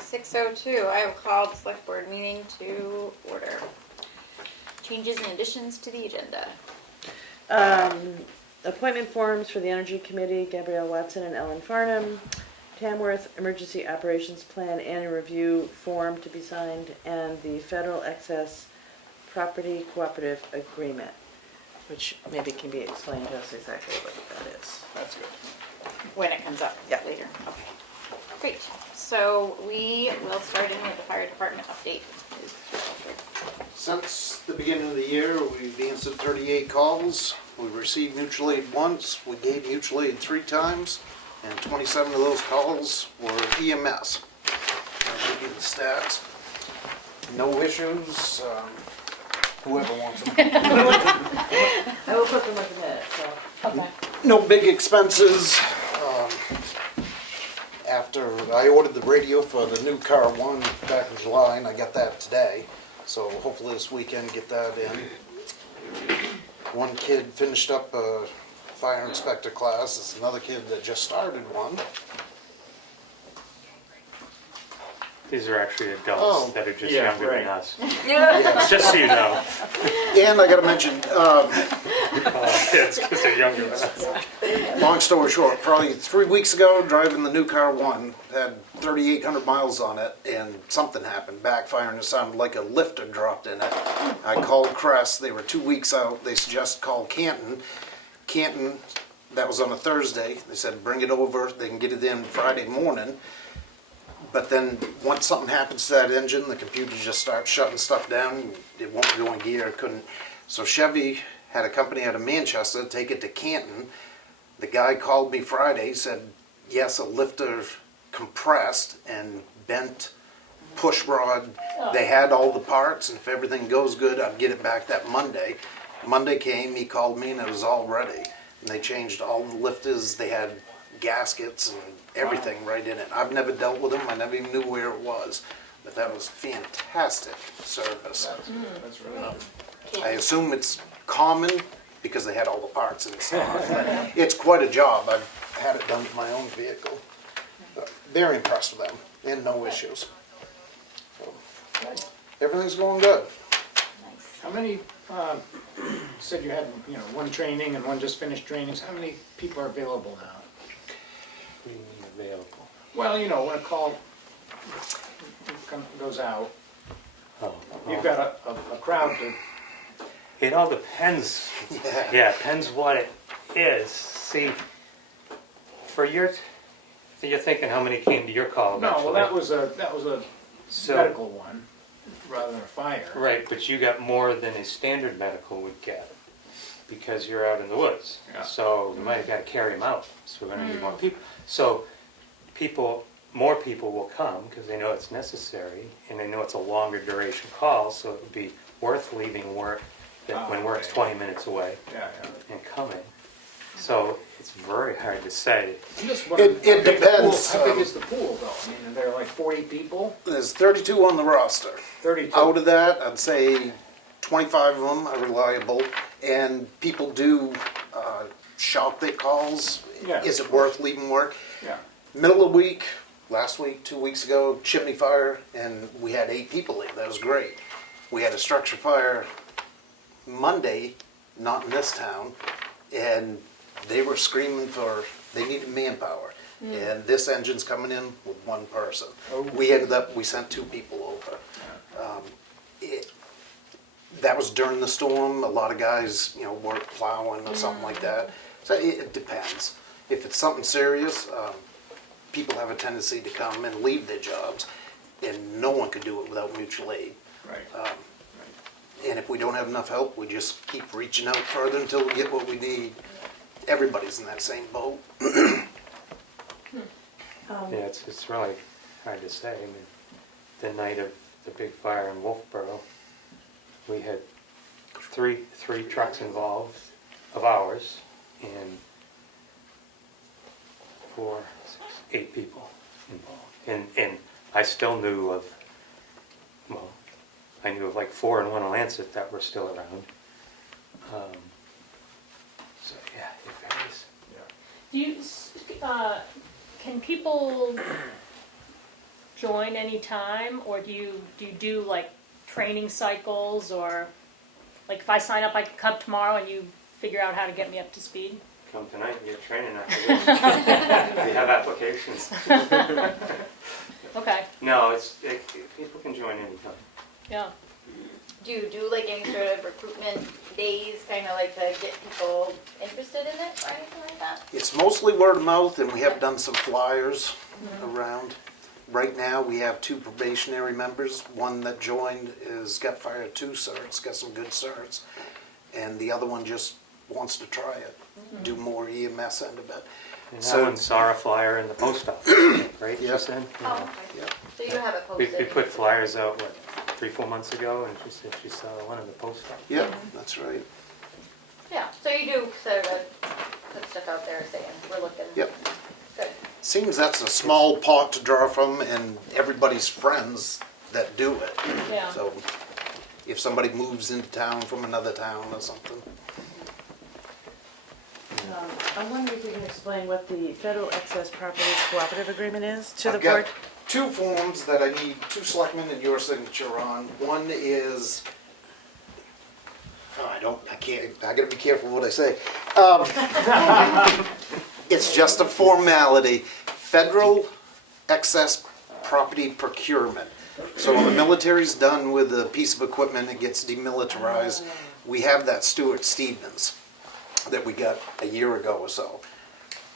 6:02, I will call the select board meeting to order. Changes and additions to the agenda. Appointment forms for the Energy Committee, Gabrielle Watson and Ellen Farnham. Tamworth Emergency Operations Plan Annual Review Form to be signed, and the Federal Excess Property Cooperative Agreement, which maybe can be explained to us exactly what that is. That's good. When it comes up Yeah. later. Okay. Great. So we will start in with the fire department update. Since the beginning of the year, we've answered 38 calls. We received mutual aid once. We gave mutual aid 3 times, and 27 of those calls were EMS. I'll give you the stats. No issues. Whoever wants them. I will put them with the minutes, so. Okay. No big expenses. After I ordered the radio for the new car one back in July, and I got that today. So hopefully this weekend get that in. One kid finished up a fire inspector class. There's another kid that just started one. These are actually adults that are just younger than us. Yes. Just so you know. And I gotta mention, We call them kids because they're younger than us. long story short, probably 3 weeks ago, driving the new car one, had 3,800 miles on it, and something happened, backfiring. It sounded like a lifter dropped in it. I called Crest. They were 2 weeks out. They suggested call Canton. Canton, that was on a Thursday. They said bring it over. They can get it in Friday morning. But then once something happens to that engine, the computer just starts shutting stuff down. It won't go in gear. It couldn't. So Chevy had a company out of Manchester take it to Canton. The guy called me Friday, said, yes, a lifter compressed and bent push rod. They had all the parts, and if everything goes good, I'd get it back that Monday. Monday came, he called me, and it was all ready. And they changed all the lifters. They had gaskets and everything right in it. I've never dealt with them. I never even knew where it was. But that was fantastic service. That's really good. I assume it's common because they had all the parts in stock. But it's quite a job. I've had it done to my own vehicle. Very impressed with them and no issues. So, everything's going good. How many, said you had, one training and one just finished trainings, how many people are available now? We need available. Well, when a call goes out, Oh, you've got a crowd to, it all depends. Yeah. Yeah, it depends what it is. See, for your, so you're thinking how many came to your call no, eventually? well, that was a So- medical one, rather than a fire. Right, but you got more than a standard medical would get because you're out in the woods. Yeah. So you might have got to carry them out. So we're going to need more people. So more people will come because they know it's necessary and they know it's a longer duration call. So it would be worth leaving work when work's okay. 20 minutes away Yeah. and coming. So it's very hard to say. I'm just wondering, It depends, How big is the pool, though? I mean, are there like 40 people? There's 32 on the roster. 32? Out of that, I'd say 25 of them are reliable, and people do shout their calls. Yeah. Is it worth leaving work? Yeah. Middle of the week, last week, 2 weeks ago, chimney fire, and we had 8 people in. That was great. We had a structure fire Monday, not in this town, and they were screaming they needed manpower. And this engine's coming in with 1 person. Oh. We sent 2 people over. That was during the storm. A lot of guys, work plowing or something like that. So it depends. If it's something serious, people have a tendency to come and leave their jobs, and no one could do it without mutual aid. Right. And if we don't have enough help, we just keep reaching out further until we get what we need. Everybody's in that same boat. Yeah, it's really hard to say. I mean, the night of the big fire in Wolfboro, we had three trucks involved of ours and 4, 6, 8 people involved. And I still knew of, I knew of like 4 in one Lancet that were still around. So yeah, it varies. Yeah. Do you, can people join anytime, or do you do like training cycles, or like if I sign up, I can come tomorrow and you figure out how to get me up to speed? Come tonight and get training after this. We have applications. Okay, No, people can join anytime. yeah. Do you do like any sort of recruitment days, kind of like to get people interested in it or anything like that? It's mostly word of mouth, and we have done some flyers around. Right now, we have 2 probationary members. One that joined is got fired 2 certs, got some good certs, and the other one just wants to try it, do more EMS end of it. And So- that one saw a flyer in the post office, right? Yep. She said? Oh, okay. Yep. So you have it We posted? put flyers out, what, 3-4 months ago, and she said she saw one in the post office. Yep, that's right. Yeah, so you do sort of put stuff out there saying, we're looking. Yep. Good. Seems that's a small pot to draw from, and everybody's friends that do it. Yeah. So if somebody moves into town from another town or something. I'm wondering if you can explain what the Federal Excess Property Cooperative Agreement is to the I've got board? 2 forms that I need 2 selectmen and your signature on. One is, I gotta be careful what I say. It's just a formality, Federal Excess Property Procurement. So when the military's done with a piece of equipment, it gets demilitarized. We have that Stuart Stevens that we got a year ago or so.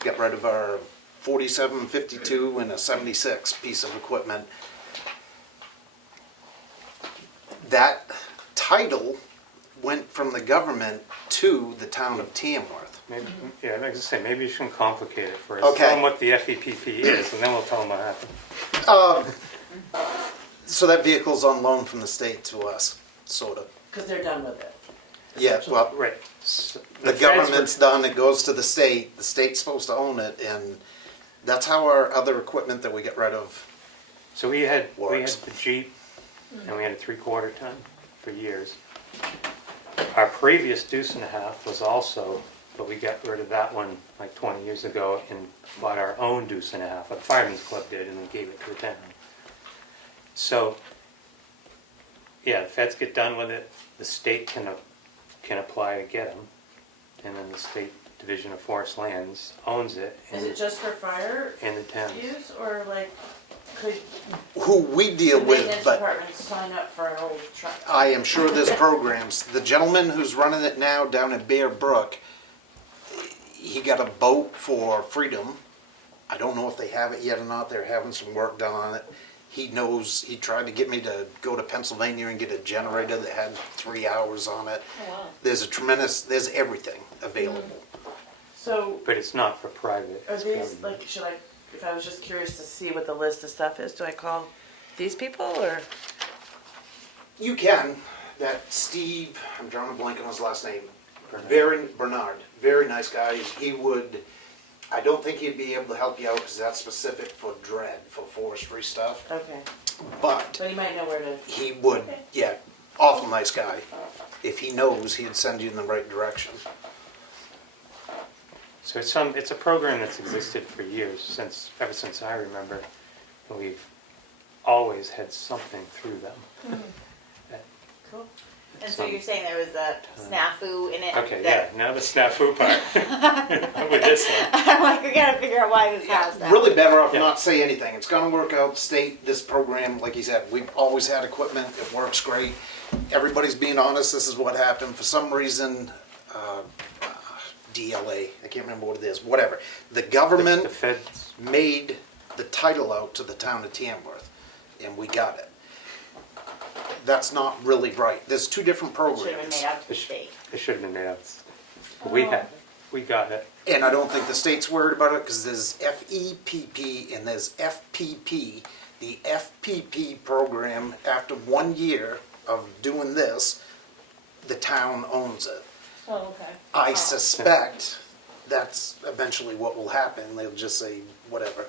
Got rid of our 47, 52, and a 76 piece of equipment. That title went from the government to the town of Tamworth. Maybe, yeah, like I say, maybe you shouldn't complicate it first. Okay. Tell them what the FEPP is, and then we'll tell them what happened. So that vehicle's on loan from the state to us, sort of. Because they're done with it. Yeah, well, Right. So the feds were- government's done, it goes to the state's supposed to own it, and that's how our other equipment that we get rid of. So we had Works. the Jeep, and we had a 3/4 ton for years. Our previous deuce and a half was also, but we got rid of that one like 20 years ago and bought our own deuce and a half. The Fireman's Club did, and we gave it to the town. So, yeah, the feds get done with it, the state can apply to get them, and then the state Division of Forest Lands owns it. Is it just for fire in the town? use, or like, could Who we the deal with, maintenance but department sign up for an old truck? I am sure there's programs. The gentleman who's running it now down in Bear Brook, he got a boat for Freedom. I don't know if they have it yet or not. They're having some work done on it. He knows, he tried to get me to go to Pennsylvania and get a generator that had 3 hours on it. Oh, wow. There's everything available. So But it's not for private. are it's these, government. like, should I, if I was just curious to see what the list of stuff is, do I call these people, or? You can, that Steve, I'm drawing a blank on his last name, Bernard, very nice guy. He would, I don't think he'd be able to help you out because that's specific for dread, for forestry stuff. Okay, But so you might know where to. he would, yeah, awful nice guy. If he knows, he'd send you in the right direction. So it's a program that's existed for years, ever since I remember. And we've always had something through them. Cool. And so you're saying there was a snafu in it? Okay, yeah, now the snafu part. With this one. I'm like, we gotta figure out why this has that. Really better off Yeah. not say anything. It's gonna work out. State, this program, like he said, we've always had equipment. It works great. Everybody's being honest. This is what happened. For some reason, DLA, I can't remember what it is, whatever. The government The feds, made the title out to the town of Tamworth, and we got it. That's not really right. There's 2 different Should have been programs. made out to the state. it should have been made up. Oh. We got it. And I don't think the state's worried about it because there's FEPP and there's FPP. The FPP program, after 1 year of doing this, the town owns it. Oh, okay. I suspect that's eventually what will happen. They'll just say, whatever.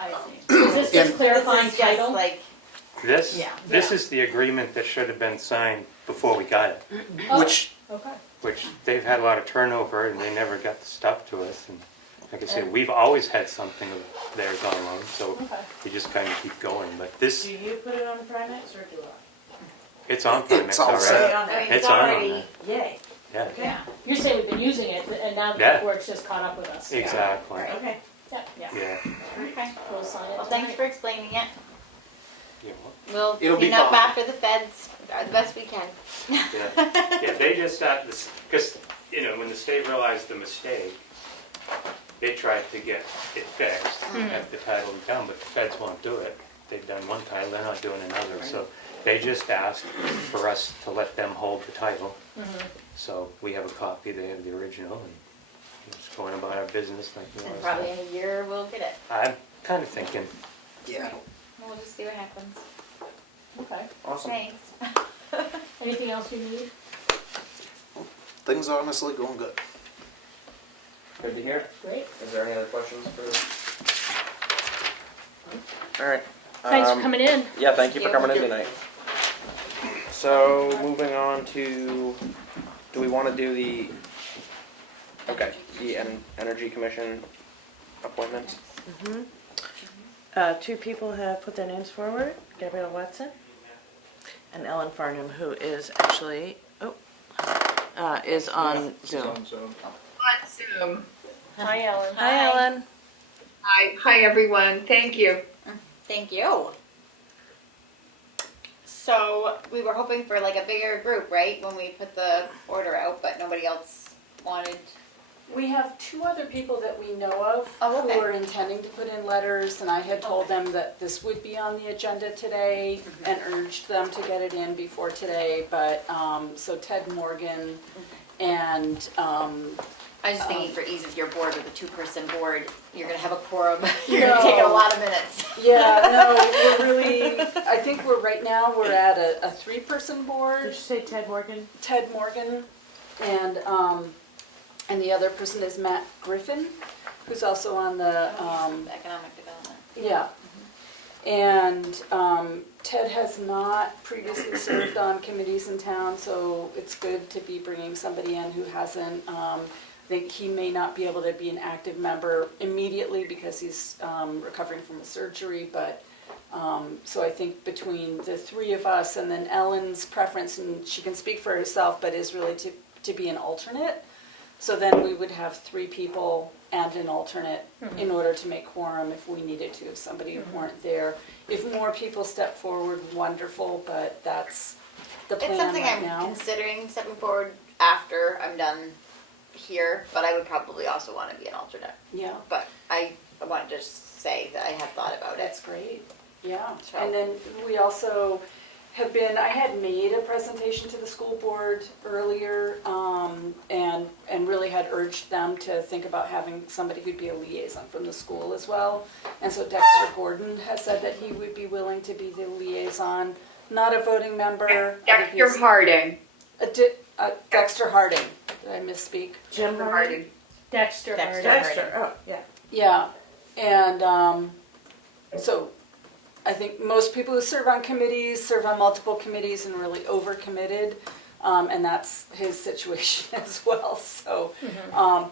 I see. Is this And- just clarifying This is just title? like, This Yeah. is the agreement that should have been signed before we got it, Oh, Which, okay. which they've had a lot of turnover and they never got the stuff to us. And like I said, we've always had something of theirs online, so Okay. we just kind of keep going. But this, Do you put it on the Primex or do it's on Primex It's all already. set. I mean, It's on already, there. Yay. Yeah, yeah. You're saying we've been using it, and now the Yeah. paperwork's just caught up with us. exactly. Right. Okay. Yeah, yeah. Yeah. Okay. We'll sign it Well, thanks tonight. for explaining it. Yeah. We'll It'll be clean up fine. after the feds the best we can. Yeah, they just got this, because, you know, when the state realized the mistake, they tried to get it fixed, have the title in town, but the feds won't do it. They've done one title, they're not doing another, so they just asked for us to let them hold the title. So we have a copy, they have the original, and just going about our business like we And always probably have. in a year we'll get it. I'm kind of thinking, Yeah. We'll just see what happens. Okay. Awesome. Thanks. Anything else you need? Things are honestly going good. Good to hear. Great. Is there any other questions for? All right. Thanks for coming in. Yeah, thank you for Thank coming you. in tonight. So moving on to, do we want to do the? Okay, the Energy Commission appointments. Two people have put their names forward, Gabrielle Watson and Ellen Farnham, who is actually, is on Zoom. So, On Zoom. Hi, Ellen. Hi, Ellen. Hi, everyone. Thank you. Thank you. So we were hoping for like a bigger group, right, when we put the order out, but nobody else wanted. We have two other people that we know of Oh, okay. who are intending to put in letters, and I had told them that this would be on the agenda today and urged them to get it in before today, but, so Ted Morgan and, I was just thinking for ease of your board with a two-person board, you're gonna have a quorum. You're gonna take a No. lot of minutes. yeah, no, we're really, I think right now we're at a three-person Did board. you say Ted Morgan? Ted Morgan and the other person is Matt Griffin, who's also on the, Economic development. yeah. And Ted has not previously served on committees in town, so it's good to be bringing somebody in who hasn't. I think he may not be able to be an active member immediately because he's recovering from a surgery, but so I think between the three of us and then Ellen's preference, and she can speak for herself, but is really to be an alternate. So then we would have three people and an alternate in order to make quorum if we needed to, if somebody weren't there. If more people step forward, wonderful, but that's the plan It's something right I'm now. considering stepping forward after I'm done here, but I would probably also want to be an alternate. Yeah, But I wanted to just say that I have thought about it. that's great, yeah. So- And then we also have been, I had made a presentation to the school board earlier, and really had urged them to think about having somebody who'd be a liaison from the school as well. And so Dexter Gordon has said that he would be willing to be the liaison, not a voting member. I think Dexter he's- Harding. Dexter Harding, did I misspeak? Jim Harding? Harding. Dexter. Dexter. Dexter, oh, yeah. Yeah, and so I think most people who serve on committees serve on multiple committees and really overcommitted, and that's his situation as well. So,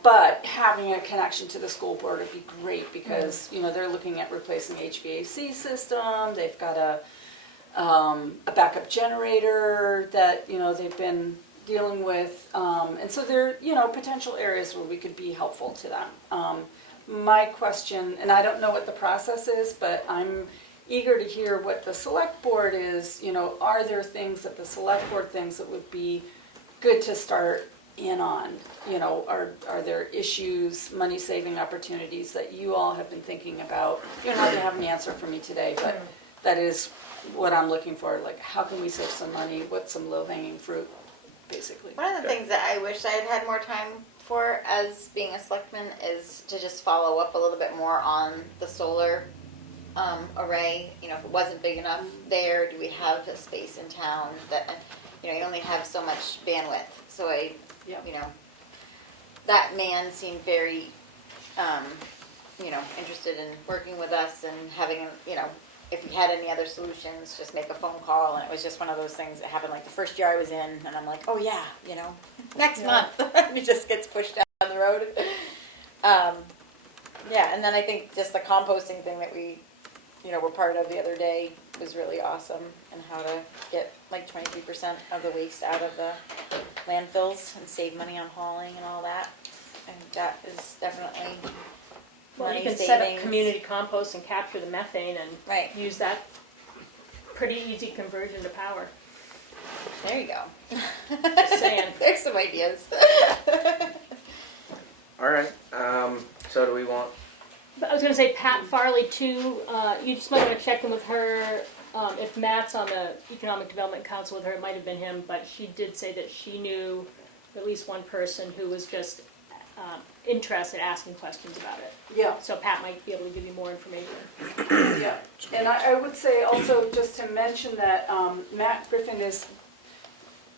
but having a connection to the school board would be great because you know they're looking at replacing HVAC system. They've got a backup generator that you know they've been dealing with, and so there are potential areas where we could be helpful to them. My question, and I don't know what the process is, but I'm eager to hear what the select board is, are there things that the select board thinks that would be good to start in on? Are there issues, money saving opportunities that you all have been thinking about? You don't have to have an answer for me today, but that is what I'm looking for, like how can we save some money, what's some low hanging fruit, basically. One of the things that I wish I had had more time for as being a selectman is to just follow up a little bit more on the solar array. If it wasn't big enough there, do we have a space in town that, you only have so much bandwidth. So Yeah. That man seemed very, interested in working with us and having, if he had any other solutions, just make a phone call. And it was just one of those things that happened like the first year I was in, and I'm like, oh yeah, next month. It just gets pushed down the road. Yeah, and then I think just the composting thing that we, were part of the other day was really awesome, and how to get like 23% of the waste out of the landfills and save money on hauling and all that. I think that is definitely Well, you money can set up savings. community compost and capture the methane and Right. use that pretty easy conversion to power. There you go. Just saying. There's some ideas. All right, so do we want, But I was gonna say Pat Farley too, you just might wanna check in with her, if Matt's on the Economic Development Council with her, it might have been him, but she did say that she knew at least one person who was just, interested, asking questions about it. Yeah. So Pat might be able to give you more information. Yeah, and I would say also just to mention that Matt Griffin is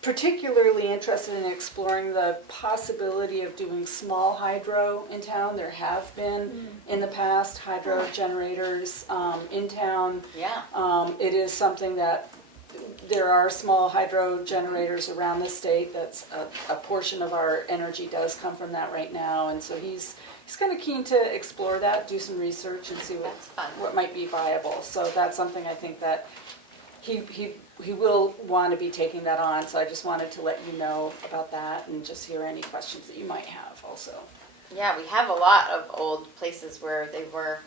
particularly interested in exploring the possibility of doing small hydro in town. There have been in the past hydro generators in town. Yeah. It is something that there are small hydro generators around the state. That's a portion of our energy does come from that right now, and so he's kind of keen to explore that, do some research, and see That's fun. what might be viable. So that's something I think that he will want to be taking that on. So I just wanted to let you know about that and just hear any questions that you might have also. Yeah, we have a lot of old places where they were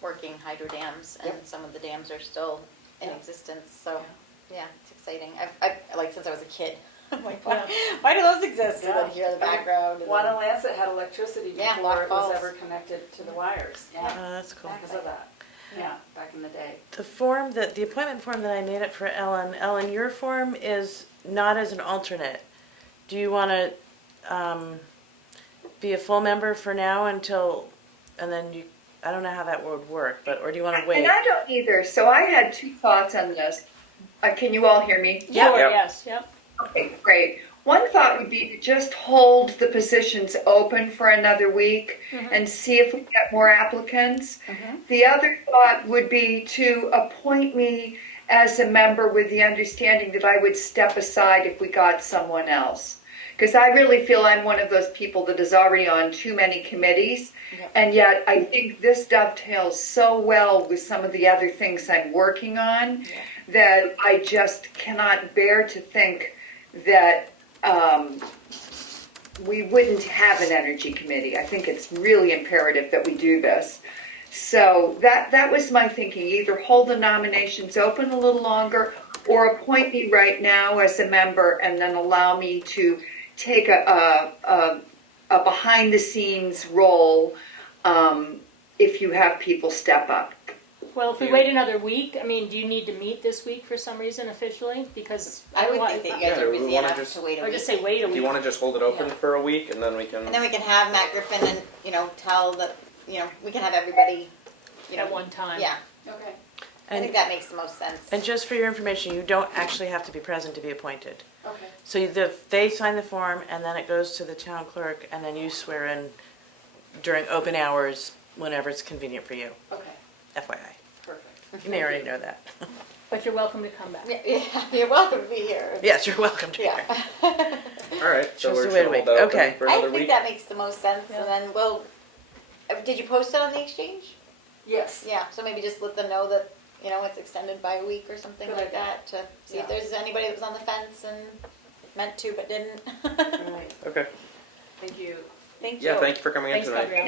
working hydro dams, and Yep. some of the dams are still in Yeah. existence. So, yeah, it's exciting. I've like since I was a kid. I'm like, Yeah. why do those exist? And Yeah. then hear the background. And then, Wanalancet had electricity Yeah, before Black it was Falls. ever connected to the wires. Oh, that's cool. Because of that. Yeah, back in the day. The appointment form that I made up for Ellen, your form is not as an alternate. Do you want to be a full member for now until, and then you, I don't know how that would work, but, or do you want to wait? And I don't either, so I had two thoughts on this. Can you all hear me? Sure, Yep. yes, yep. Okay, great. One thought would be to just hold the positions open for another week and see if we get more applicants. The other thought would be to appoint me as a member with the understanding that I would step aside if we got someone else. Because I really feel I'm one of those people that is already on too many committees. Yep. And yet I think this dovetails so well with some of the other things I'm working on that I just cannot bear to think that we wouldn't have an energy committee. I think it's really imperative that we do this. So that was my thinking. Either hold the nominations open a little longer or appoint me right now as a member and then allow me to take a behind the scenes role if you have people step up. Well, if we wait another week, I mean, do you need to meet this week for some reason officially? Because I would otherwise- think that you guys Yeah, are we busy wanna enough just- to wait a Or week. just say wait a do you week. want to just hold it open Yeah. for a week and then we can? And then we can have Matt Griffin and, tell that, we can have everybody, At one time. Yeah, Okay. I think that makes the most sense. And just for your information, you don't actually have to be present to be appointed. Okay. So they sign the form, and then it goes to the town clerk, and then you swear in during open hours whenever it's convenient for you. Okay. FYI. Perfect. You may already know that. But you're welcome to come back. Yeah, you're welcome to be here. Yes, you're welcome to. Yeah. All right, so Just we're wait a just gonna week. hold that open Okay. for I another think week. that makes the most sense, Yeah. and then we'll, did you post it on the exchange? Yes. Yeah, so maybe just let them know that, it's extended by a week or something Good like idea. that, to see Yeah. if there's anybody that was on the fence and meant to but didn't. Right. Okay. Thank you. Thank you. Yeah, thank you for coming in Thanks, tonight. Gabrielle.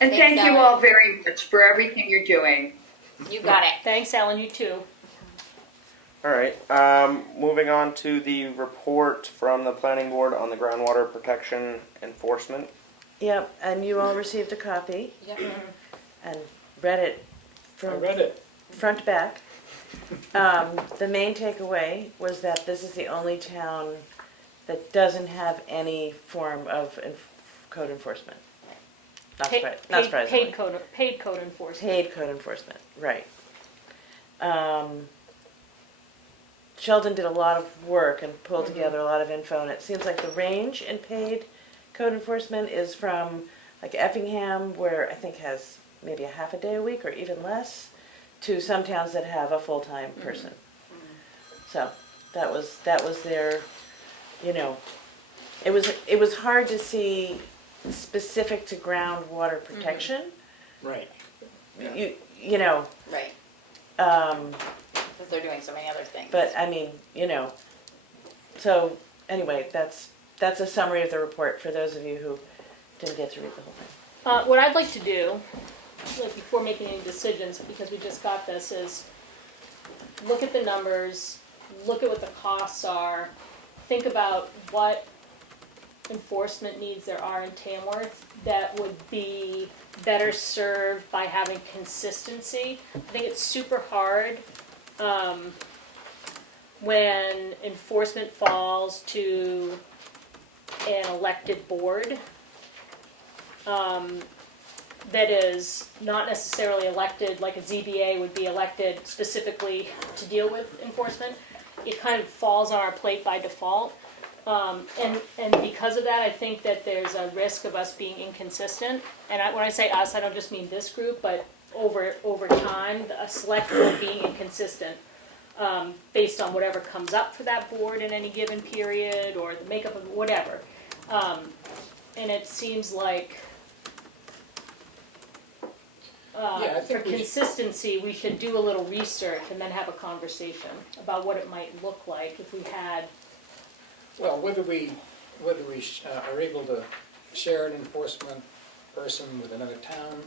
And Thanks, thank you Ellen. all very much for everything you're doing. You got it. Thanks, Ellen, you too. All right, moving on to the report from the planning board on the groundwater protection enforcement. Yep, and you all received a copy Yep. and read it I from read it. front to back. The main takeaway was that this is the only town that doesn't have any form of code enforcement. Not surprisingly. Paid code enforcement. Paid code enforcement, right. Sheldon did a lot of work and pulled together a lot of info, and it seems like the range in paid code enforcement is from like Effingham, where I think has maybe a half a day a week or even less, to some towns that have a full-time person. So that was their, it was hard to see specific to groundwater protection. Right. You know, Right, um, because they're doing so many other things. but I mean, you know, so anyway, that's a summary of the report for those of you who didn't get to read the whole thing. What I'd like to do, like before making any decisions, because we just got this, is look at the numbers, look at what the costs are, think about what enforcement needs there are in Tamworth that would be better served by having consistency. I think it's super hard when enforcement falls to an elected board that is not necessarily elected, like a ZBA would be elected specifically to deal with enforcement. It kind of falls on our plate by default. And because of that, I think that there's a risk of us being inconsistent. And when I say us, I don't just mean this group, but over time, a select board being inconsistent based on whatever comes up for that board in any given period or the makeup of whatever. And it seems like Yeah, I for think consistency, we should do a little research and then have a conversation about what it might look like if we had. Well, whether we are able to share an enforcement person with another town,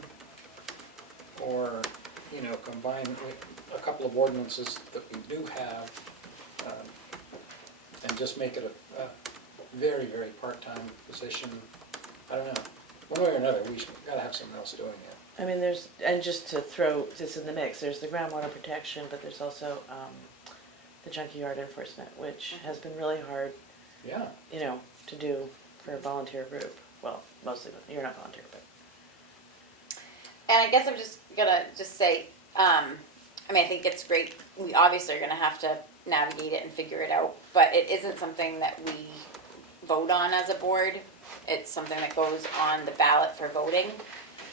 or, you know, combine a couple of ordinances that we do have, and just make it a very, very part-time position. I don't know. One way or another, we gotta have someone else doing it. I mean, and just to throw this in the mix, there's the groundwater protection, but there's also the junkyard enforcement, which has been really hard, Yeah. you know, to do for a volunteer group. Well, mostly, you're not volunteer, but. And I guess I'm just gonna say, I mean, I think it's great. We obviously are gonna have to navigate it and figure it out, but it isn't something that we vote on as a board. It's something that goes on the ballot for voting.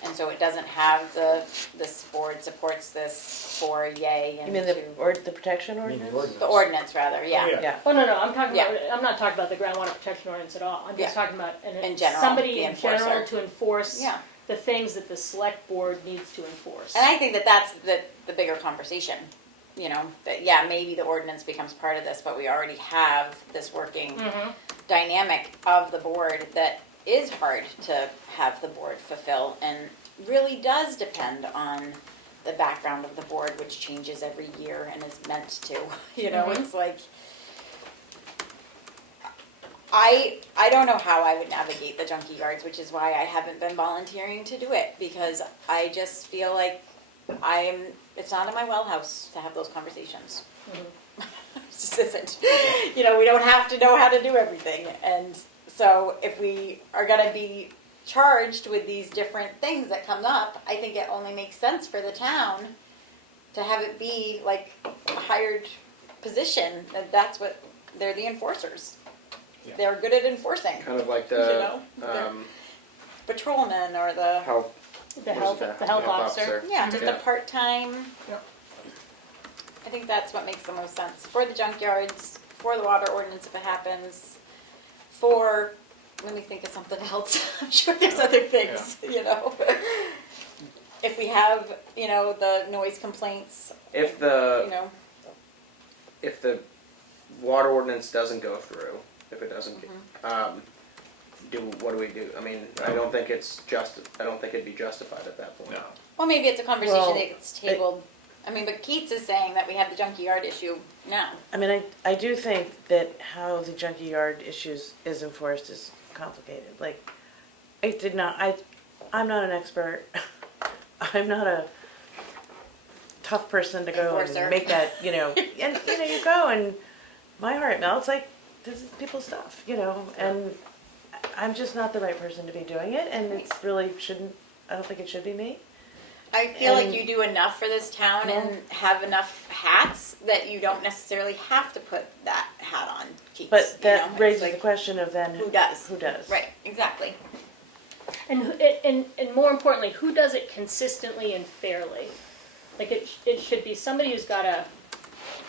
And so it doesn't have this board supports this for yay and You mean the protection I mean, ordinance? the ordinance rather, yeah. Oh, yeah. Yeah. Oh, no, I'm talking Yeah. about, I'm not talking about the groundwater protection ordinance at all. I'm just Yeah. talking about In general, somebody the in general enforcer. to enforce Yeah. the things that the select board needs to enforce. And I think that that's the bigger conversation, you know, that, yeah, maybe the ordinance becomes part of this, but we already have this working dynamic of the board that is hard to have the board fulfill and really does depend on the background of the board, which changes every year and is meant to, you know, it's like, I don't know how I would navigate the junkie yards, which is why I haven't been volunteering to do it, because I just feel like it's not in my wellhouse to have those conversations. It just isn't. You know, we don't have to know how to do everything. And so if we are going to be charged with these different things that come up, I think it only makes sense for the town to have it be like a hired position. That's what, they're the enforcers. Yeah. They're good at enforcing. Kind of like You the know, Patrolman or the, health. The what health, is it, the health officer. yeah, just Yeah. a part-time. Yep. I think that's what makes the most sense for the junkyards, for the water ordinance if it happens, for, let me think of something else. I'm sure there's other things, you know. If we have, you know, the noise complaints, If you the know, if the water ordinance doesn't go through, if it doesn't, what do we do? I mean, I don't think I don't think it'd be justified at that point. No. well, maybe it's a conversation Well, that gets tabled. I mean, but Keats is saying that we have the junkyard issue now. I mean, I do think that how the junkie yard issues is enforced is complicated. Like, I'm not an expert. I'm not a tough person to go Enforcer. and make that, you know, and, you know, you go and my heart melts, like, this is people's stuff, you know, and I'm just not the right person to be doing it, and it's really I don't think it should be me. I feel like And- you do enough for this town and have enough hats that you don't necessarily have to put that hat on, Keats. But you that know? It's raises like, the question of then who does? Who does? Right, exactly. And more importantly, who does it consistently and fairly? Like it should be somebody who's got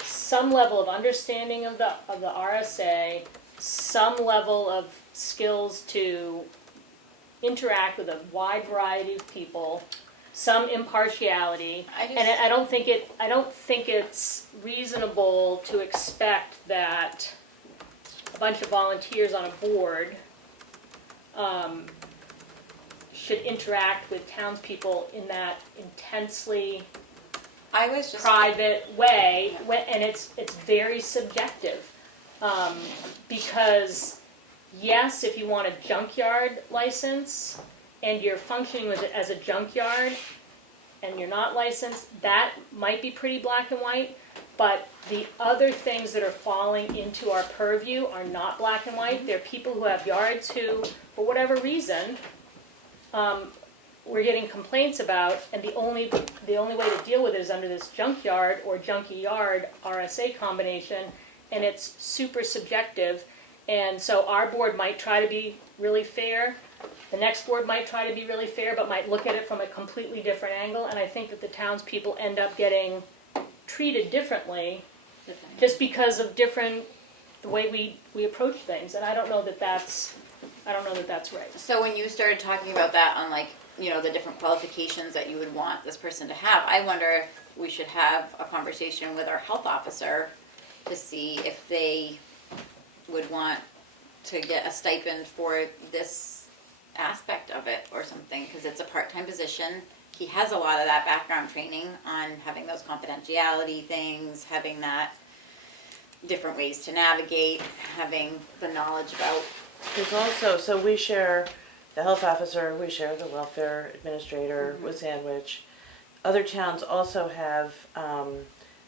some level of understanding of the RSA, some level of skills to interact with a wide variety of people, some impartiality. And I don't think it's reasonable to expect that a bunch of volunteers on a board should interact with townspeople in that intensely I was just private way, and it's very subjective. Because yes, if you want a junkyard license and you're functioning as a junkyard and you're not licensed, that might be pretty black and white. But the other things that are falling into our purview are not black and white. There are people who have yards who, for whatever reason, we're getting complaints about, and the only way to deal with it is under this junkyard or junkie yard RSA combination, and it's super subjective. And so our board might try to be really fair. The next board might try to be really fair, but might look at it from a completely different angle. And I think that the townspeople end up getting treated differently just because of the way we approach things. And I don't know that that's right. So when you started talking about that on like, you know, the different qualifications that you would want this person to have, I wonder if we should have a conversation with our health officer to see if they would want to get a stipend for this aspect of it or something, because it's a part-time position. He has a lot of that background training on having those confidentiality things, having that different ways to navigate, having the knowledge about. There's also, so we share the health officer, we share the welfare administrator with Sandwich. Other towns also have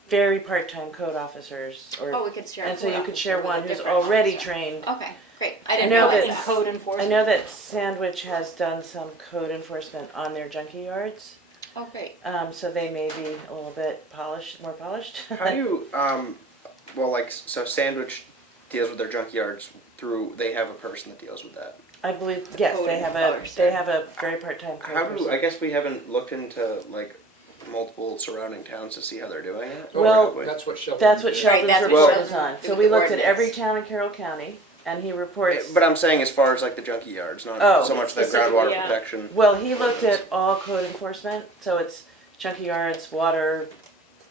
very part-time code officers. Oh, we could share. And so you could share with a one who's different already officer. trained. Okay, great. I didn't know realize that- that. Code I enforcement. know that Sandwich has done some code enforcement on their junkie yards, Oh, great. so they may be a little bit more polished. How do you, well, like, so Sandwich deals with their junkyards through, they have a person that deals with that. I believe, yes, Code they have a very part-time code How do, person. I guess we haven't looked into, like, multiple surrounding towns to see how they're doing it? Well, Or- That's what Sheldon That's what did. Right, Sheldon's that's what report Sheldon is on. did So with we the looked at every ordinance. town in Carroll County, and he reports. But I'm saying as far as like the junkie yards, not Oh. so much the Specifically, groundwater yeah. protection. Well, he looked at all code enforcement, so it's junkie yards, water,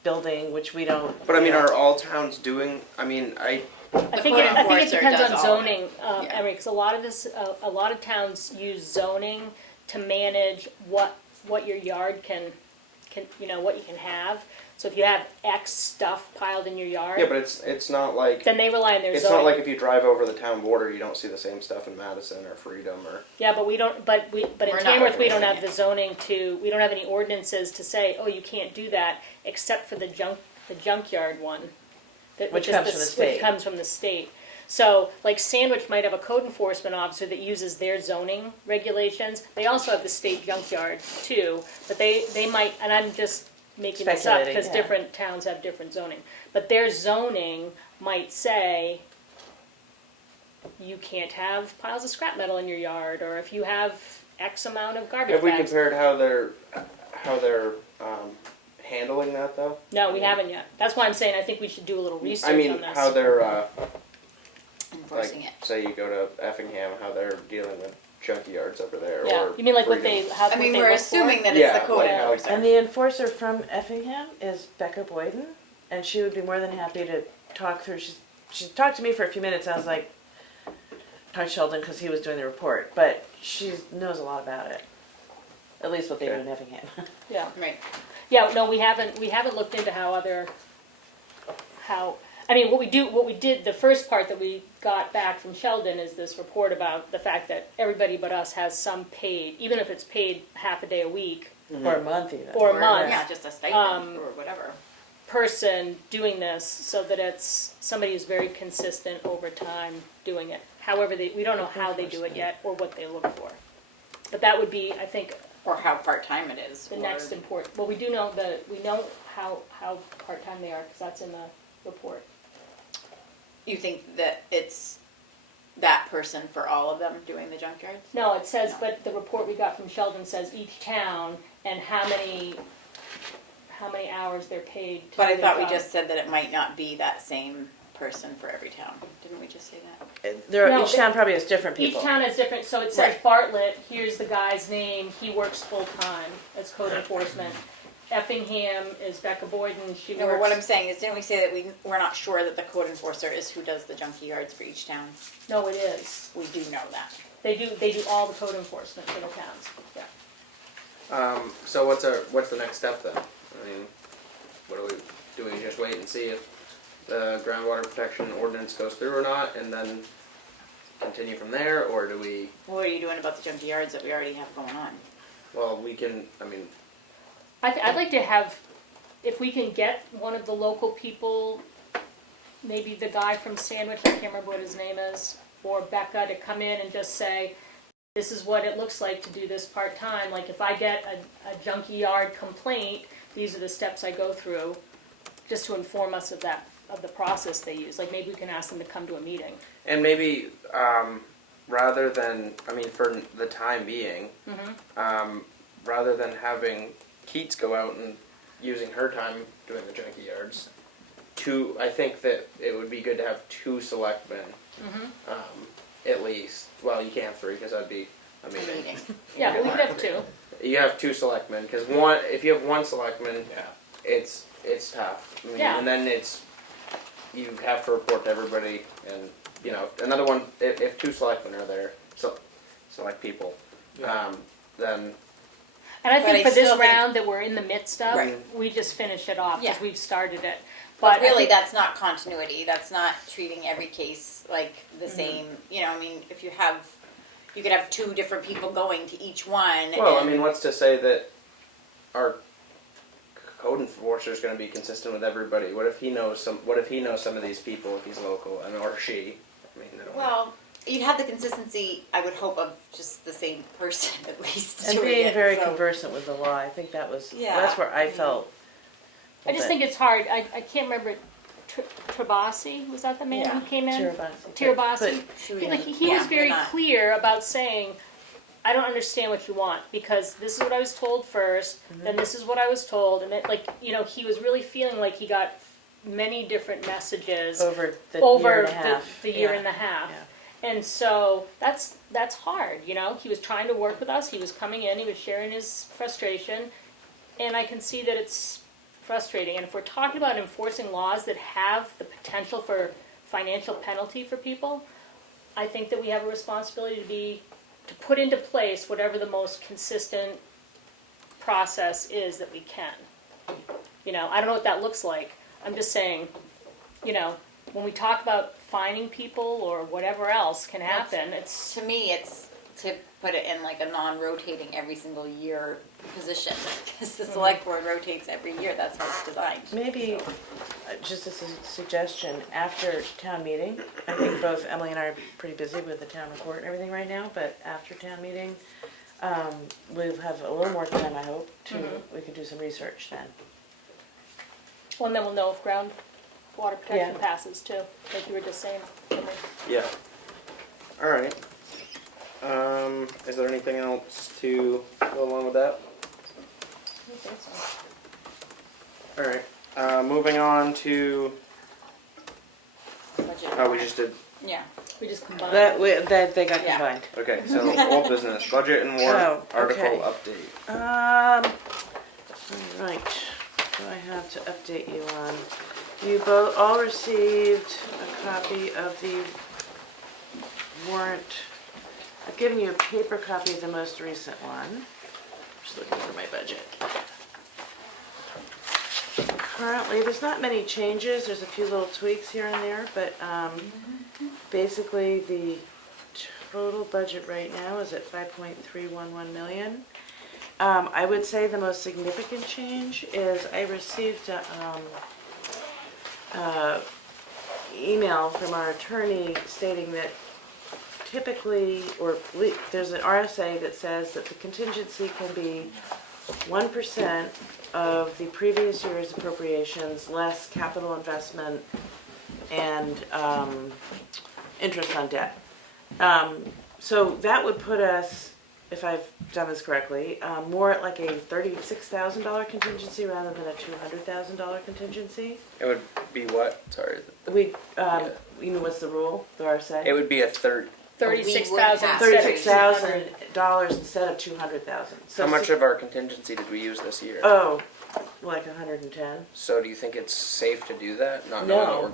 building, which we don't. But I mean, you know. are all towns doing, I mean, I The think code it enforcer depends does on all of it. zoning, Yeah. Emery, because a lot of towns use zoning to manage what your yard can what you can have. So if you have X stuff piled in your yard, yeah, but it's not like, then they rely on their it's zoning. not like if you drive over the town border, you don't see the same stuff in Madison or Freedom or. Yeah, but we don't. But in We're not Tamworth, we don't regulating have it. the zoning to. We don't have any ordinances to say, oh, you can't do that, except for the junkyard one, Which is comes from the state. Which comes from the state. So, like Sandwich might have a code enforcement officer that uses their zoning regulations. They also have the state junkyard too, but they might. And I'm just making this up Speculating, because yeah. different towns have different zoning. But their zoning might say you can't have piles of scrap metal in your yard, or if you have X amount of garbage Have we bags. compared how they're handling that though? No, we haven't yet. That's why I'm saying I think we should do a little research I mean, on this. how they're Enforcing like, it. say you go to Effingham, how they're dealing with junkie yards over there. Yeah, Or you mean like what Freedom. they have? I mean, what they we're look assuming for? that it's Yeah, the code like how- enforcer. And the enforcer from Effingham is Becca Boyden, and she would be more than happy to talk through. She talked to me for a few minutes. I was like, talk to Sheldon because he was doing the report, but she knows a lot about it. At least what they do Okay. in Effingham. Yeah, Right. yeah. No, we haven't looked into how. I mean, what we did. The first part that we got back from Sheldon is this report about the fact that everybody but us has some paid, even if it's paid half a day a week, Or a month even. Or a month. Yeah, just a stipend or whatever. person doing this, so that it's somebody who's very consistent over time doing it. However, we don't know how they do it yet or what they look for. But that would be, I think, Or how part-time it is. the or- next important. Well, we know how part-time they are because that's in the report. You think that it's that person for all of them doing the junkyards? No, it says, No. but the report we got from Sheldon says each town and how many hours they're paid. To But I do thought we their just said that it might not be that same person for every town. Didn't we just say that? No, Each town probably has different Each people. town has different, so it says Right. Bartlett, here's the guy's name, he works full-time as code enforcement. Effingham is Becca Boyden, she No, but what I'm works, saying is, didn't we say that we're not sure that the code enforcer is who does the junkie yards for each town? no, it is. We do know that. They do all the code enforcement for the towns, yeah. So what's the next step then? I mean, do we just wait and see if the groundwater protection ordinance goes through or not, and then continue from there, or do we, What are you doing about the junkie yards that we already have going on? well, we can, I mean, I'd like to have, if we can get one of the local people, maybe the guy from Sandwich, I can't remember what his name is, or Becca, to come in and just say, this is what it looks like to do this part-time. Like if I get a junkie yard complaint, these are the steps I go through, just to inform us of that, of the process they use. Like maybe we can ask them to come to a meeting. and maybe, rather than, I mean, for the time being, rather than having Keats go out and using her time doing the junkie yards, I think that it would be good to have 2 selectmen, at least. Well, you can't 3, because that'd be a meeting. Meeting. Yeah, but we could have 2. You have 2 selectmen, because if you have 1 selectman, it's tough. I mean, Yeah. and then you have to report to everybody, and, you know, another one, if 2 selectmen are there, select people, then, And I But think I for this still think- round that we're in the midst of, Right. we just finish it off, because Yeah. we've started it. But I really, think- that's not continuity. That's not treating every case like the same. You know, I mean, if you could have 2 different people going to each one. well, I and- mean, what's to say that our code enforcer is going to be consistent with everybody? What if he knows some of these people, if he's local, and or she? I mean, I don't know. Well, you'd have the consistency, I would hope, of just the same person at least. And doing being it, very so- conversant with the law, I think that's Yeah. where I felt. I just think it's hard. I can't remember, Trabasi, was that the man who Yeah. came in? Tirabassi. Tirabassi. Should we Like, not- he yeah, was very we're not- clear about saying, I don't understand what you want, because this is what I was told first, then this is what I was told, and he was really feeling like he got many different messages Over the over year and a half. the year Yeah. and a half. Yeah. And so that's hard, He was trying to work with us, he was coming in, he was sharing his frustration, and I can see that it's frustrating. And if we're talking about enforcing laws that have the potential for financial penalty for people, I think that we have a responsibility to put into place whatever the most consistent process is that we can. I don't know what that looks like. I'm just saying, when we talk about fining people or whatever else can happen, it's, To me, it's to put it in like a non-rotating every single year position, because the select board rotates every year. That's how it's designed. Maybe, just as a suggestion, after town meeting, I think both Emily and I are pretty busy with the town report and everything right now, but after town meeting, we'll have a little more time, I hope, we can do some research then. well, and then we'll know if groundwater protection Yeah. passes too, like you were just saying. Henry. Yeah. All right. Is there anything else to go along with that? I don't think so. All right. Moving on to. Budget. Oh, we just did. Yeah. We just combined. That they got Yeah. combined. Okay, so old business, budget and warrant Oh, article okay. update. All right, what do I have to update you on? You both all received a copy of the warrant. I've given you a paper copy of the most recent one. Just looking for my budget. Currently, there's not many changes. There's a few little tweaks here and there, but basically the total budget right now is at 5.311 million. I would say the most significant change is I received a email from our attorney stating that typically, there's an RSA that says that the contingency can be 1% of the previous year's appropriations less capital investment and interest on debt. So that would put us if I've done this correctly, more at like a $36,000 contingency rather than a $200,000 contingency. It would be what? Sorry. We, you know, what's the rule, the RSA? It would be a third. 36,000 have $36,000 instead of 200,000. So How much of our contingency did we use this year? Oh, like 110. So do you think it's safe to do that? Not No. knowing what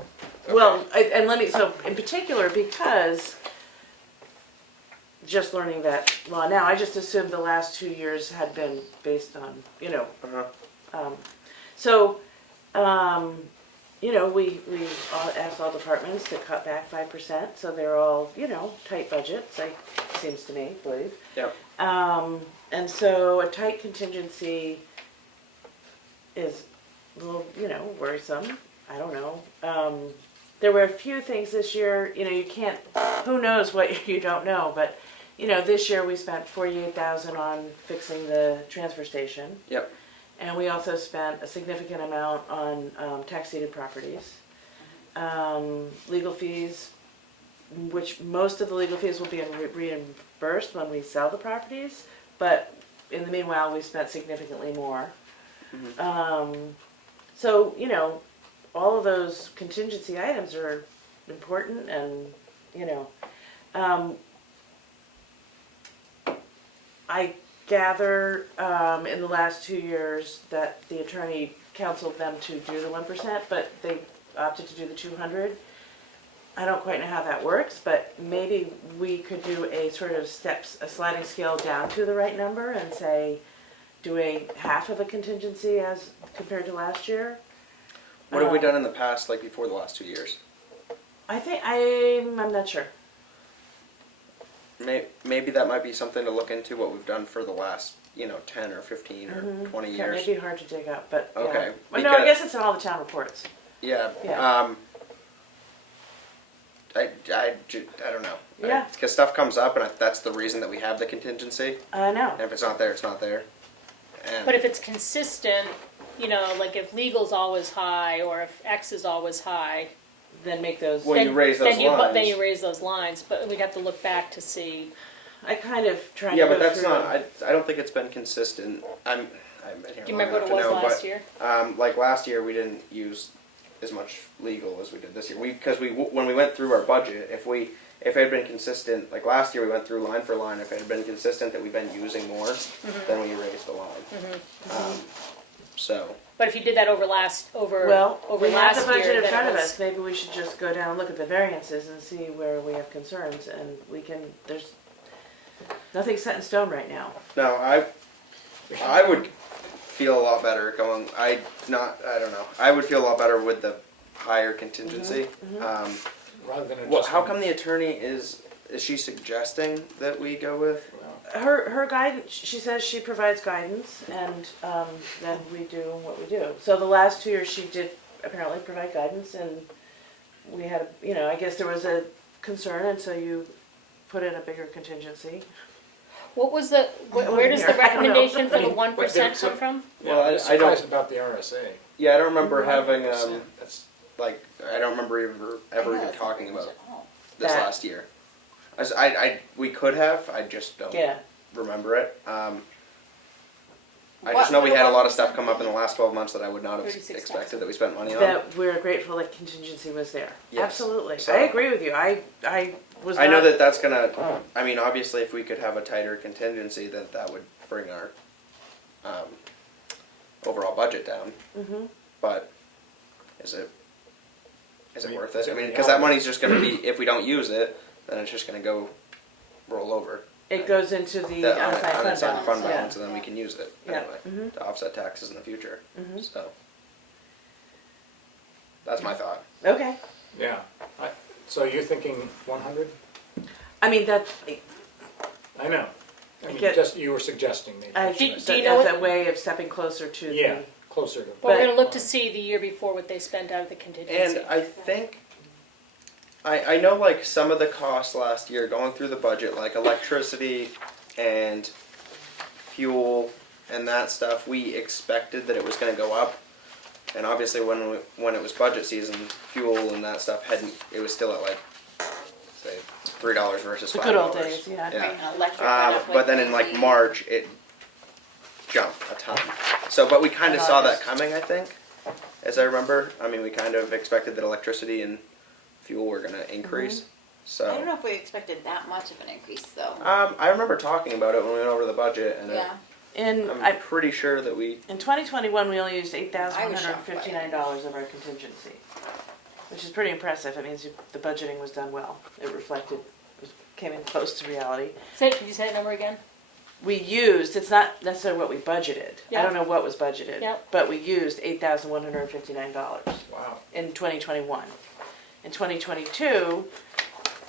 we're- Well, and let me, so in particular, because just learning that law now, I just assumed the last 2 years had been based on, you know, Uh-huh. so, you know, we all asked all departments to cut back 5%, so they're all, you know, tight budgets, like, seems to me, believe. Yep. And so a tight contingency is a little, you know, worrisome. I don't know. There were a few things this year, you know, you can't, who knows what you don't know, but, you know, this year we spent $48,000 on fixing the transfer station. Yep. And we also spent a significant amount on tax-deeded properties. Legal fees, which most of the legal fees will be reimbursed when we sell the properties, but in the meanwhile, we spent significantly more. So, you know, all of those contingency items are important and, you know, I gather in the last 2 years that the attorney counseled them to do the 1%, but they opted to do the 200. I don't quite know how that works, but maybe we could do a sort of a sliding scale down to the right number and say, do a half of a contingency as compared to last year. What have we done in the past, like before the last 2 years? I think I'm not sure. Maybe that might be something to look into, what we've done for the last, 10 or 15 or 20 That years. may be hard to dig up, but yeah. Okay, Well, no, I because- guess it's in all the town reports. Yeah. Yeah. I don't know. Yeah. Because stuff comes up, and that's the reason that we have the contingency. I know. And if it's not there, it's not there. And But if it's consistent, you know, like if legal's always high or if X is always high, Then make those. Well, you raise those lines. Then you raise those lines, but we'd have to look back to see. I kind of try to yeah, go but that's through. not. I don't think it's been consistent. I've been here Do you long remember what it enough was to know, last year? Like last year, we didn't use as much legal as we did this year. Because when we went through our budget, if it had been consistent, like last year, we went through line for line. If it had been consistent that we've been using more, then we raised the line. So. But if you did that over Well, last we have the year, budget in then front it of was, us. Maybe we should just go down and look at the variances and see where we have concerns, and we can. There's nothing set in stone right now. No, I would feel a lot better going. I don't know. I would feel a lot better with the higher contingency. Rather than Well, adjusting. how come the attorney is she suggesting that we go with? Her guidance. She says she provides guidance, and then we do what we do. So the last 2 years, she did apparently provide guidance, and we had, I guess there was a concern, and so you put in a bigger contingency. what was the, where does the I don't know. recommendation for the I mean, 1% come from? Yeah, Well, I I was don't- surprised about the RSA. Yeah, I don't remember having That's, I don't remember ever even talking about this That. last year. We could have. I just don't Yeah. remember it. I just know we had a lot of stuff come up in the last 12 months that I would not have 36,000. expected that we spent money on. That we're grateful that contingency was there. Yes. Absolutely. So- I agree with you. I was I know not- that's gonna. I mean, obviously, if we could have a tighter contingency, that would bring our overall budget down. Mhm. But is it I mean, worth is it? it I mean, because that reality? money's just gonna be if we don't use it, then it's just gonna go roll over. It goes into the The unassigned fund unassigned fund balance. balance, and then we can use it Yeah. anyway Mhm. to offset taxes in the future. Mhm. So that's my thought. Yeah. Okay. yeah. So you're thinking 100? I mean, that, I know. I mean, Get- just, you were suggesting maybe. I, Do that you know as what- a way of stepping closer to Yeah, the, closer to. Well, we're But- gonna look to see the year before what they spent out of the contingency. And I think I know like some of the costs last year going through the budget, like electricity and fuel and that stuff, we expected that it was going to go up. And obviously when it was budget season, fuel and that stuff it was still at like say $3 versus The $5. good old days, yeah. Yeah. Right, and electric went up But then in like 50. March, it jumped a ton. So, but we kind of In saw that August. coming, I think, as I remember. I mean, we kind of expected that electricity and fuel were going to increase. So I don't know if we expected that much of an increase though. I remember talking about it when we went over the budget, and Yeah, I'm pretty sure that we. In 2021, we only used I was shocked by it. $8,159 of our contingency, which is pretty impressive. It means the budgeting was done well. It reflected, came in close to reality. Could you say that number again? We used, it's not necessarily what we budgeted. I Yeah. don't know what was budgeted, Yep. but we used $8,159 Wow. in 2021. In 2022,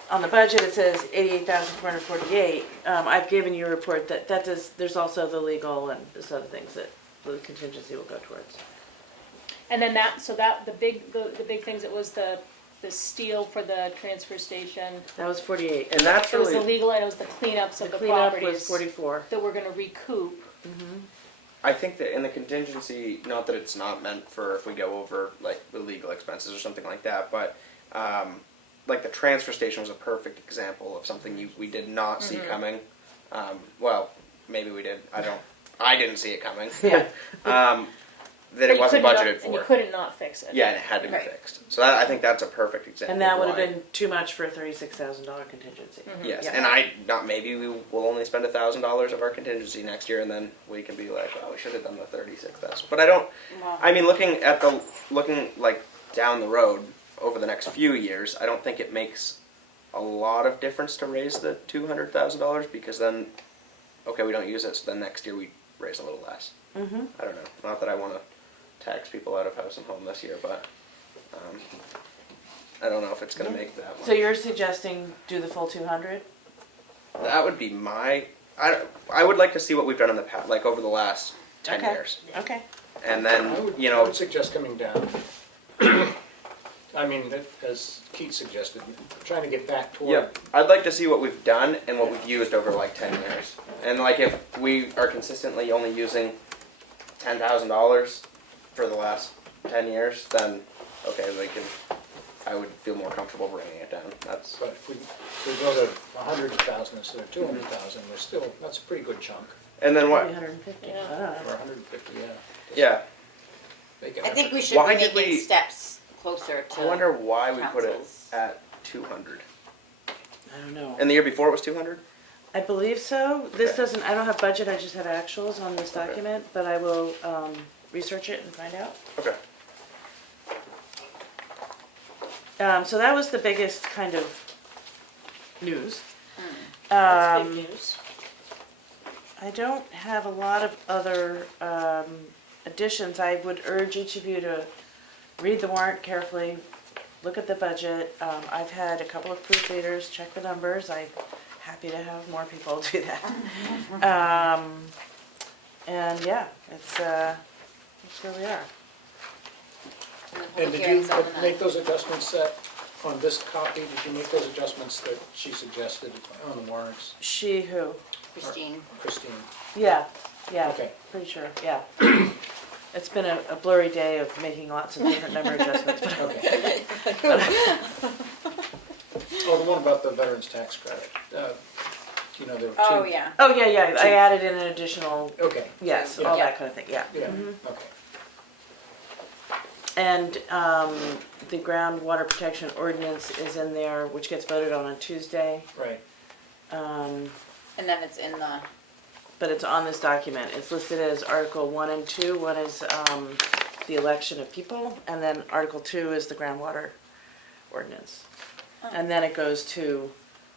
on the budget, it says 88,448. I've given you a report that does, there's also the legal and there's other things that the contingency will go towards. And then the big things, it was the steel for the transfer station. That was 48. And that's It was the really. legal and it was the cleanups of The the cleanup was properties 44. that we're gonna recoup. I think that in the contingency, not that it's not meant for if we go over like the legal expenses or something like that, but like the transfer station was a perfect example of something we did not see coming. Well, maybe we did. I didn't see it coming. Yeah. That But it you wasn't couldn't budgeted and you for. couldn't not fix it. Yeah, and it had to be Right. fixed. So I think that's a perfect example. And that of would have why. been too much for a $36,000 contingency. Yes, Yeah. and maybe we will only spend $1,000 of our contingency next year, and then we can be like, oh, we should have done the 36,000. But I don't. Wow. I mean, looking like down the road over the next few years, I don't think it makes a lot of difference to raise the $200,000 because then, okay, we don't use it, so then next year we raise a little less. Mm-hmm. I don't know. Not that I want to tax people out of house and home this year, but I don't know if it's going to make that much. So you're suggesting do the full 200? That would be my. I would like to see what we've done in the past, like over the last 10 Okay. years, Okay. and then I would suggest coming down. I mean, as Keith suggested, trying to get back toward. yeah, I'd like to see what we've done and what we've used over like 10 years, and like if we are consistently only using $10,000 for the last 10 years, then okay, I would feel more comfortable bringing it down. That's But if we go to 100,000 instead of 200,000, that's a pretty good chunk. and then what? 350. Yeah. I don't know. Or 150, yeah. Just Yeah, make an I think effort. we should Why be did making we- steps closer to. I wonder why we put it councils. at 200. I don't know. And the year before it was 200. I believe so. This Okay. doesn't, I don't have budget, I just have actuals on this Okay. document, but I will research it and find out. Okay. So that was the biggest kind of news. That's Um, big news. I don't have a lot of other additions. I would urge each of you to read the warrant carefully, look at the budget. I've had a couple of proofreaders check the numbers. I'm happy to have more people do that. And yeah, that's where we are. And the And public did hearings you on the make 9th. those adjustments on this copy? Did you make those adjustments that she suggested on the warrants? She who? Christine. Christine? Yeah, Okay. pretty sure, yeah. It's been a blurry day of making lots of different number adjustments, but Okay. Oh, the one about the veterans tax credit. There were two. Oh, yeah. oh, yeah, I added in an additional, Okay, yes, Yeah. all that kind of thing, yeah. yeah, okay. And the groundwater protection ordinance is in there, which gets voted on Tuesday. Right. Um, And then it's in the, But it's on this document. It's listed as Article 1 and 2. One is the election of people, and then Article 2 is the groundwater ordinance. Oh. And then it goes to,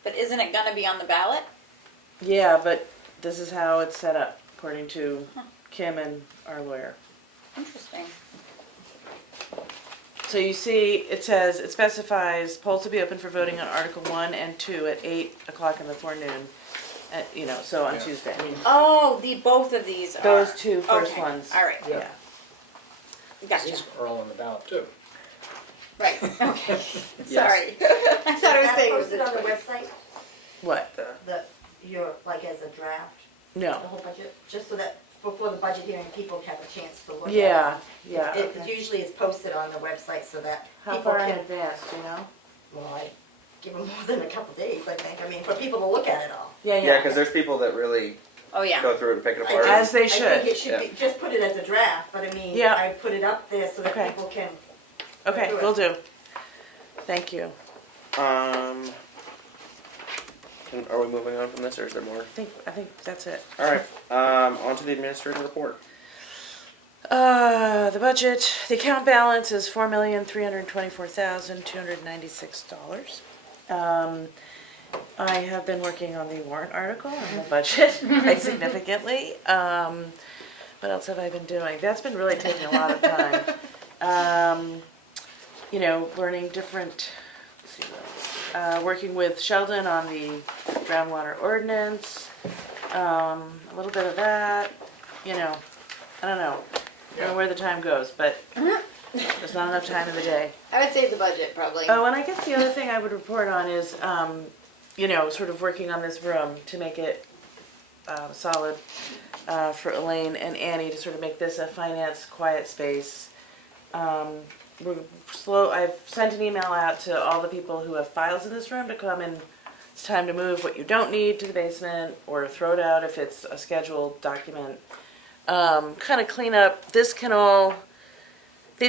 but isn't it gonna be on the ballot? yeah, but this is how it's set up, according to Huh. Kim and our lawyer. Interesting. So you see, it says, it specifies polls to be open for voting on Article 1 and 2 at 8 o'clock in the forenoon, so on Yeah. Tuesday. Oh, both of these are. Those two first Okay, ones. all right, Yeah. gotcha. These are all on the ballot too. Right, okay, sorry. I thought I was saying it was Posted on the a choice. website, What? like as a draft, the No. whole budget, just so that before the budget hearing, people have a chance to look at it. Yeah, yeah. It usually is posted on the website so that How people far in can, advance, do you know? well, give them more than a couple days, I think, I mean, for people to look at it all. Yeah, because there's people that really Oh, yeah. go through it and pick it I apart. just- As they I should. think it should be, just put it as a draft, but I mean, Yeah. I put it up there so that Okay. people can. Okay, do it. will do. Thank you. Are we moving on from this, or is there more? I think that's it. All right. On to the administrative report. The budget, the account balance is $4,324,296. I have been working on the warrant article and the budget quite significantly. What else have I been doing? That's been really taking a lot of time. Learning different, let's see, working with Sheldon on the groundwater ordinance, a little bit of that, I don't know. I don't know where the time goes, but there's not enough time in the day. I would say the budget, probably. Oh, and I guess the other thing I would report on is, sort of working on this room to make it solid for Elaine and Annie to sort of make this a finance quiet space. We're slow. I've sent an email out to all the people who have files in this room to come and it's time to move what you don't need to the basement or throw it out if it's a scheduled document. Kind of clean up. These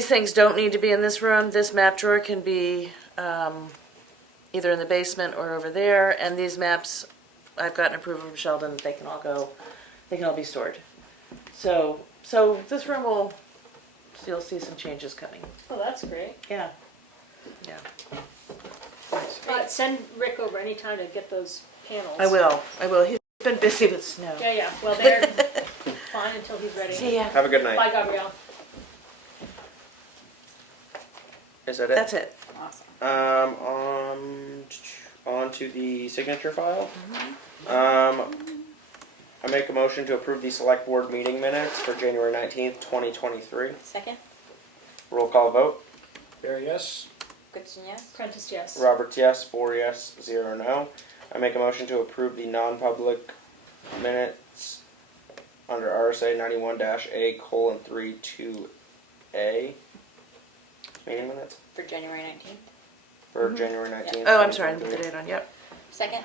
things don't need to be in this room. This map drawer can be either in the basement or over there. And these maps, I've gotten approval from Sheldon that they can all be stored. So this room you'll see some changes coming. Oh, that's great. Yeah. Yeah. Send Rick over anytime to get those panels. I will. He's been busy with snow. Yeah, well, they're fine until he's ready. See ya. Have a good night. Bye, Gabrielle. Is that it? That's it. Awesome. On to the signature file. Mm-hmm. I make a motion to approve the select board meeting minutes for January 19th, 2023. Second? Roll call vote. Barry, yes? Goodson, yes? Prentice, yes. Roberts, yes. 4 yes, 0 no. I make a motion to approve the non-public minutes under RSA 91-A:3 2A. Meeting minutes For January 19th? for January 19th. Oh, I'm sorry. I didn't put the date on. Yep. Second?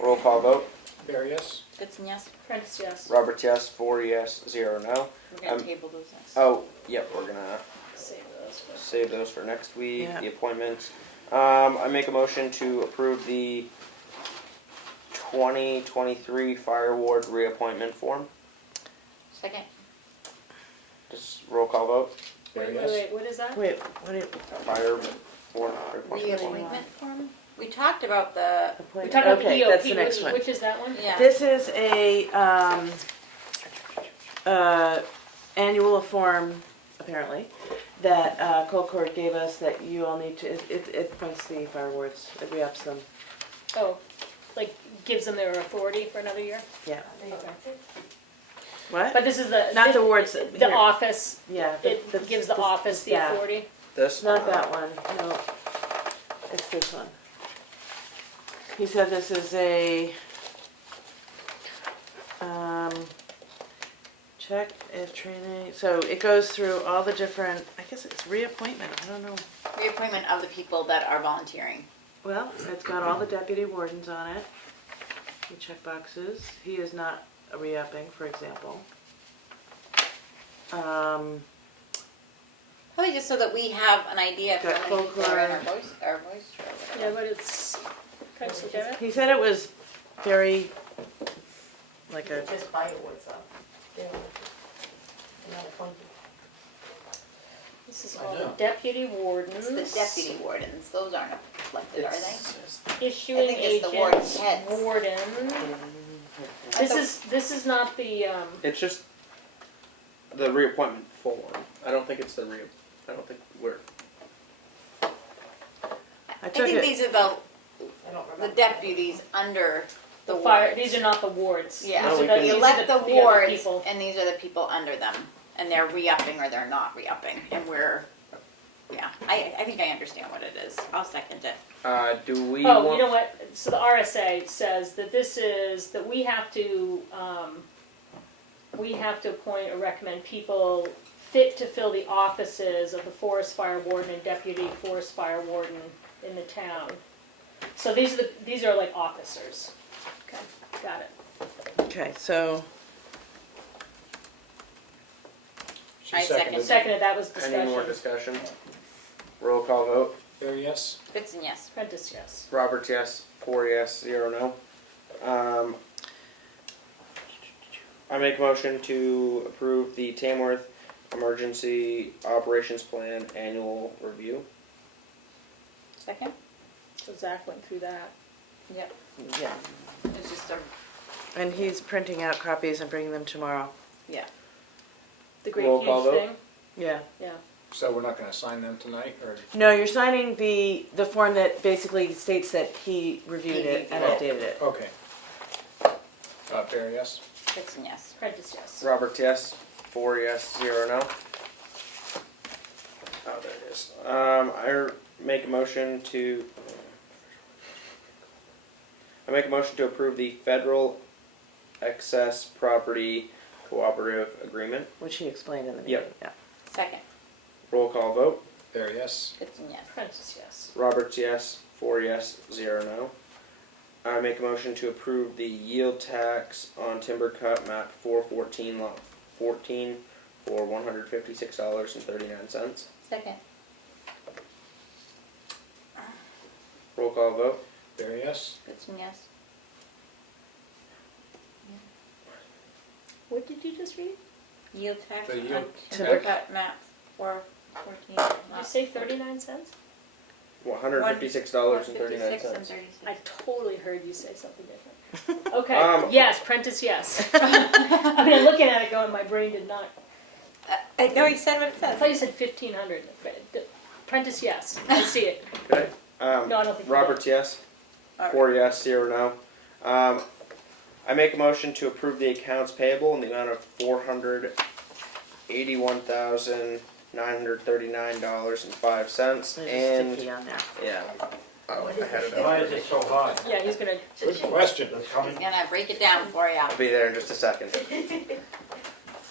Roll call vote. Barry, yes? Goodson, yes? Prentice, yes. Roberts, yes. 4 yes, 0 no. We're gonna table those next. Oh, yep, we're gonna Save those for. save those for next week, Yeah. the appointments. I make a motion to approve the 2023 Fire Ward reappointment form. Second? Just roll call vote. Wait, Barry, yes? what is that? Wait. What do you? Fire Ward reappointment form. Reappointment form? We talked about the, We talked about Okay, the EOP, that's the next one. which is that one? yeah. This is a annual form, apparently, that Colcord gave us that you all need to. It appoints the fire wards. It re-ups them. Oh, like gives them their authority for another year? Yeah. Okay. What? But this is Not the wards. The here. office, Yeah. it gives the office the staff. authority. This? Not that one. No. It's this one. He said this is a check if training. So it goes through all the different. I guess it's reappointment. I don't know. Reappointment of the people that are volunteering. Well, it's got all the deputy wardens on it. The check boxes. He is not a re-upping, for example. Probably just so that we have an idea of Got how many people are in our folklore. voice, or whatever. Yeah, but it's kind of together. He said it was very like a. Just fireworks up. They're not appointed. This is I all the know. deputy wardens. It's the deputy wardens, those aren't elected, are they? Issuing I think it's the ward agents, heads. warden. This is not the, It's just the reappointment form. I don't think it's the I don't think we're. I I took think it. these are I don't the remember. deputies under the the fire, wards. these are not the wards. Yeah, No, These we are can- we these are elect the other wards, people. and these are the people under them, and they're re-upping or they're not re-upping, and we're, yeah, I think I understand what it is. I'll second it. Do we Oh, want? you know what, so the RSA says that that we have to appoint or recommend people fit to fill the offices of the forest fire warden and deputy forest fire warden in the town. So these are like officers. Okay, got it. Okay, so, She I second. seconded. Seconded, that was discussion. Any more discussion? Roll call vote. Barry, yes? Goodson, yes. Prentice, yes. Roberts, yes. 4 yes, 0 no. I make a motion to approve the Tamworth Emergency Operations Plan Annual Review. Second? So Zach went through that. Yep. yeah, It's just a, and he's printing out copies and bringing them tomorrow. yeah. The great Roll huge call vote. thing. Yeah. Yeah. So we're not gonna sign them tonight, or? No, you're signing the form that basically states that he reviewed it and Oh, updated it. Okay. Barry, yes? Goodson, yes. Prentice, yes. Roberts, yes. 4 yes, 0 no. Oh, there it is. I make a motion to. I make a motion to approve the Federal Excess Property Cooperative Agreement. Which he explained in the meeting. Yep. Yeah. Second. Roll call vote. Barry, yes? Goodson, yes. Prentice, yes. Roberts, yes. 4 yes, 0 no. I make a motion to approve the yield tax on timber cut map 414 lot 14 for $156.39. Second. Roll call vote. Barry, yes? Goodson, yes. What did you just read? Yield tax The on yield timber tax. cut map 414. Did you say 39 cents? $156.39. I totally heard you say something different. Okay, yes, Prentice, yes. I mean, I'm looking at it going, my brain did not. No, he said what it I says. thought you said 1,500. Prentice, yes. I see it. Okay. No, I don't think you Roberts, yes. Alright. 4 yes, 0 no. I make a motion to approve the accounts payable in the amount of $481,939.05. There's a And sticky on there. yeah, oh, I had it Why up. is it so high? Yeah, he's gonna. Good question. That's He's coming. gonna break it down for you. I'll be there in just a second.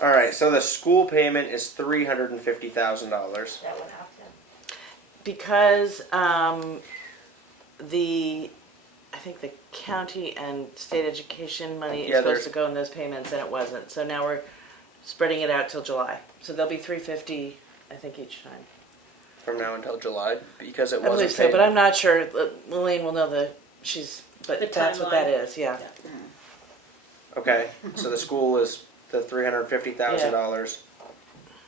All right, so the school payment is $350,000. That would have to. Because I think the county and state education money is Yeah, supposed there's- to go in those payments, and it wasn't. So now we're spreading it out till July. So there'll be $350, I think, each time. From now until July, because it I believe wasn't so, paid. but I'm not sure. Lillian will know but The that's what that timeline. is. Yeah. Okay, so the school is the $350,000.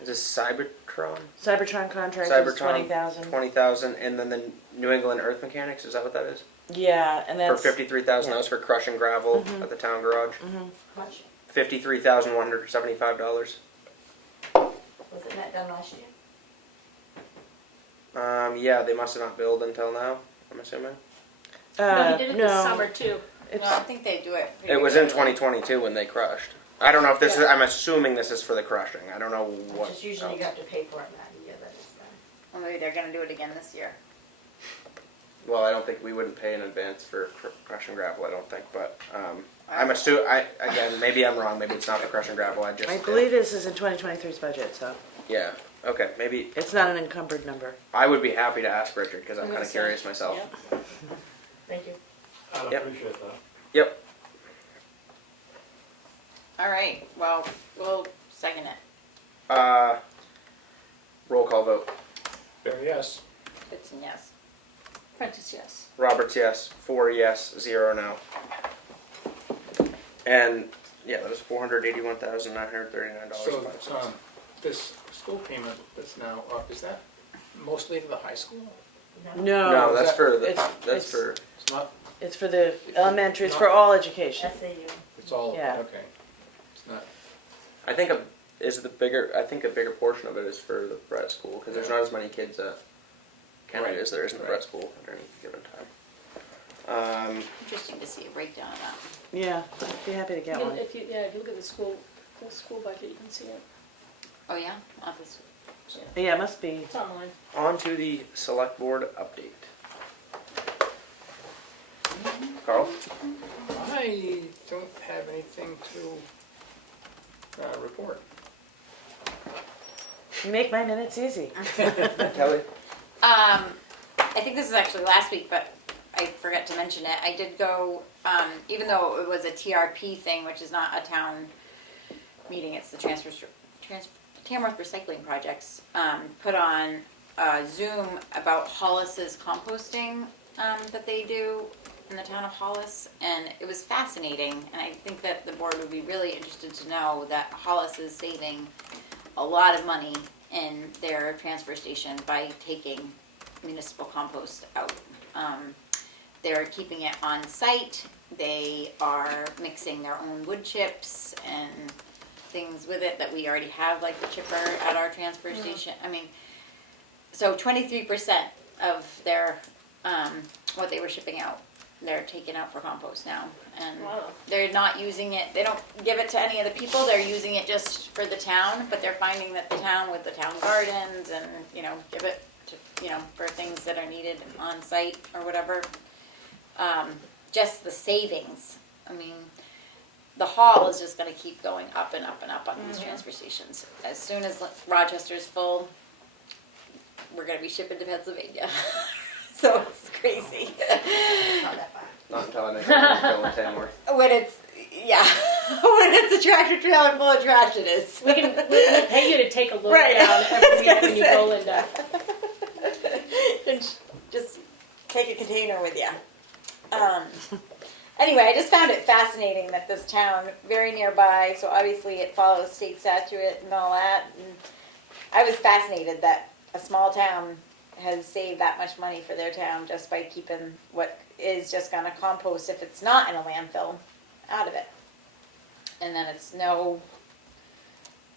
Is this Cybertron? Cybertron contract is Cybertron, 20,000. 20,000, and then the New England Earth Mechanics, is that what that is? Yeah, and that's For 53,000, that was for crush and gravel at the town garage. Much, $53,175. wasn't that done last year? Yeah, they must have not billed until now, I'm assuming. No, he did it no. this summer too. It's, No, I think they do it. It was in 2022 when they crushed. I don't know if this is, I'm assuming this is for the crushing. I don't know what Just usually you else. have to pay for it that year that it's done. Well, maybe they're gonna do it again this year. Well, I don't think we wouldn't pay in advance for crush and gravel, I don't think, but, I'm assuming, again, maybe I'm wrong, maybe it's not the crush and gravel, I just. I believe this is in 2023's budget, so Yeah, okay, maybe, it's not an encumbered number. I would be happy to ask Richard, because I'm I'm kinda gonna curious say, myself. yeah. Thank you. I'd Yep. appreciate that. Yep, All right. Well, we'll second it. roll call vote. Barry, yes? Goodson, yes. Prentice, yes. Roberts, yes. 4 yes, 0 no. And, yeah, that was $481,939.05. So, this school payment that's now up, is that mostly to the high school? No, No, that's for the, it's- that's it's- for, It's not, it's for the elementary. It's for all education. SAU. it's all, Yeah. okay. It's not, I think a bigger portion of it is for the Brett school, because there's not as many kids at Kennett as there is in the Brett school at any given time. Interesting to see a breakdown of that. Yeah, I'd be happy to get one. If you look at the school budget, you can see it. Oh yeah. Oh, this- Yeah, it must be. It's online. On to the select board update. Carl? I don't have anything to report. You make my minutes easy. Kelly? I think this is actually last week, but I forget to mention it, I did go, even though it was a TRP thing, which is not a town meeting, it's the Tamworth Recycling Projects, put on Zoom about Hollis's composting that they do in the town of Hollis, and it was fascinating. And I think that the board would be really interested to know that Hollis is saving a lot of money in their transfer station by taking municipal compost out. They're keeping it on site. They are mixing their own wood chips and things with it that we already have, like the chipper at our transfer station. I mean, so 23% of their what they were shipping out, they're taking out for compost now, and Wow. they're not using it. They don't give it to any of the people. They're using it just for the town. But they're finding that the town with the town gardens and give it to for things that are needed on site or whatever. Just the savings. I mean, the haul is just going to keep going up and up and up on these transfer stations. As soon as Rochester's full, we're going to be shipping to Pennsylvania. So it's crazy. Not that far. Not until I make a fill in Tamworth. When it's when it's a tractor trailer full of trash, it is. We'll pay you to take a look Right. down every week when you say. go, Linda. And just take a container with you. Anyway, I just found it fascinating that this town, very nearby, so obviously it follows state statute and all that. And I was fascinated that a small town has saved that much money for their town just by keeping what is just going to compost, if it's not in a landfill, out of it. And then it's no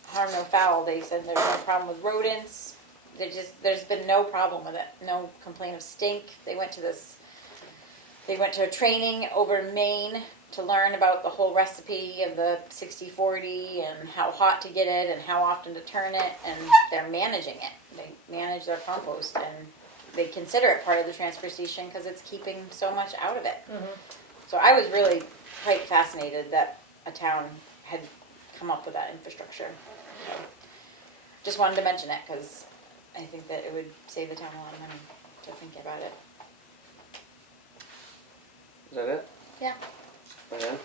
harm, no foul. They said there's no problem with rodents. There's been no problem with it. No complaint of stink. They went to a training over in Maine to learn about the whole recipe of the 60-40 and how hot to get it and how often to turn it, and they're managing it. They manage their compost, and they consider it part of the transfer station because it's keeping so much out of it. So I was really quite fascinated that a town had come up with that infrastructure. So just wanted to mention it because I think that it would save the town a lot of money to think about it. Is that it? Yeah. Okay.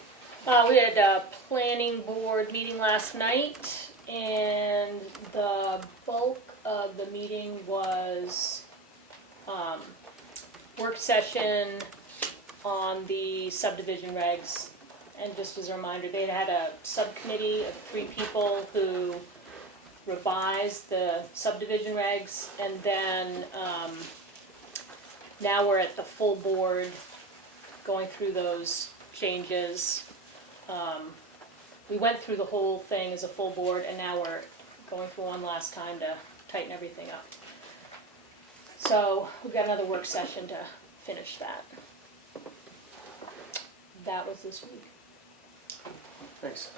We had a planning board meeting last night, and the bulk of the meeting was work session on the subdivision regs. And just as a reminder, they had a subcommittee of 3 people who revised the subdivision regs, and then now we're at the full board going through those changes. We went through the whole thing as a full board, and now we're going through one last time to tighten everything up. So we've got another work session to finish that. That was this week. Thanks.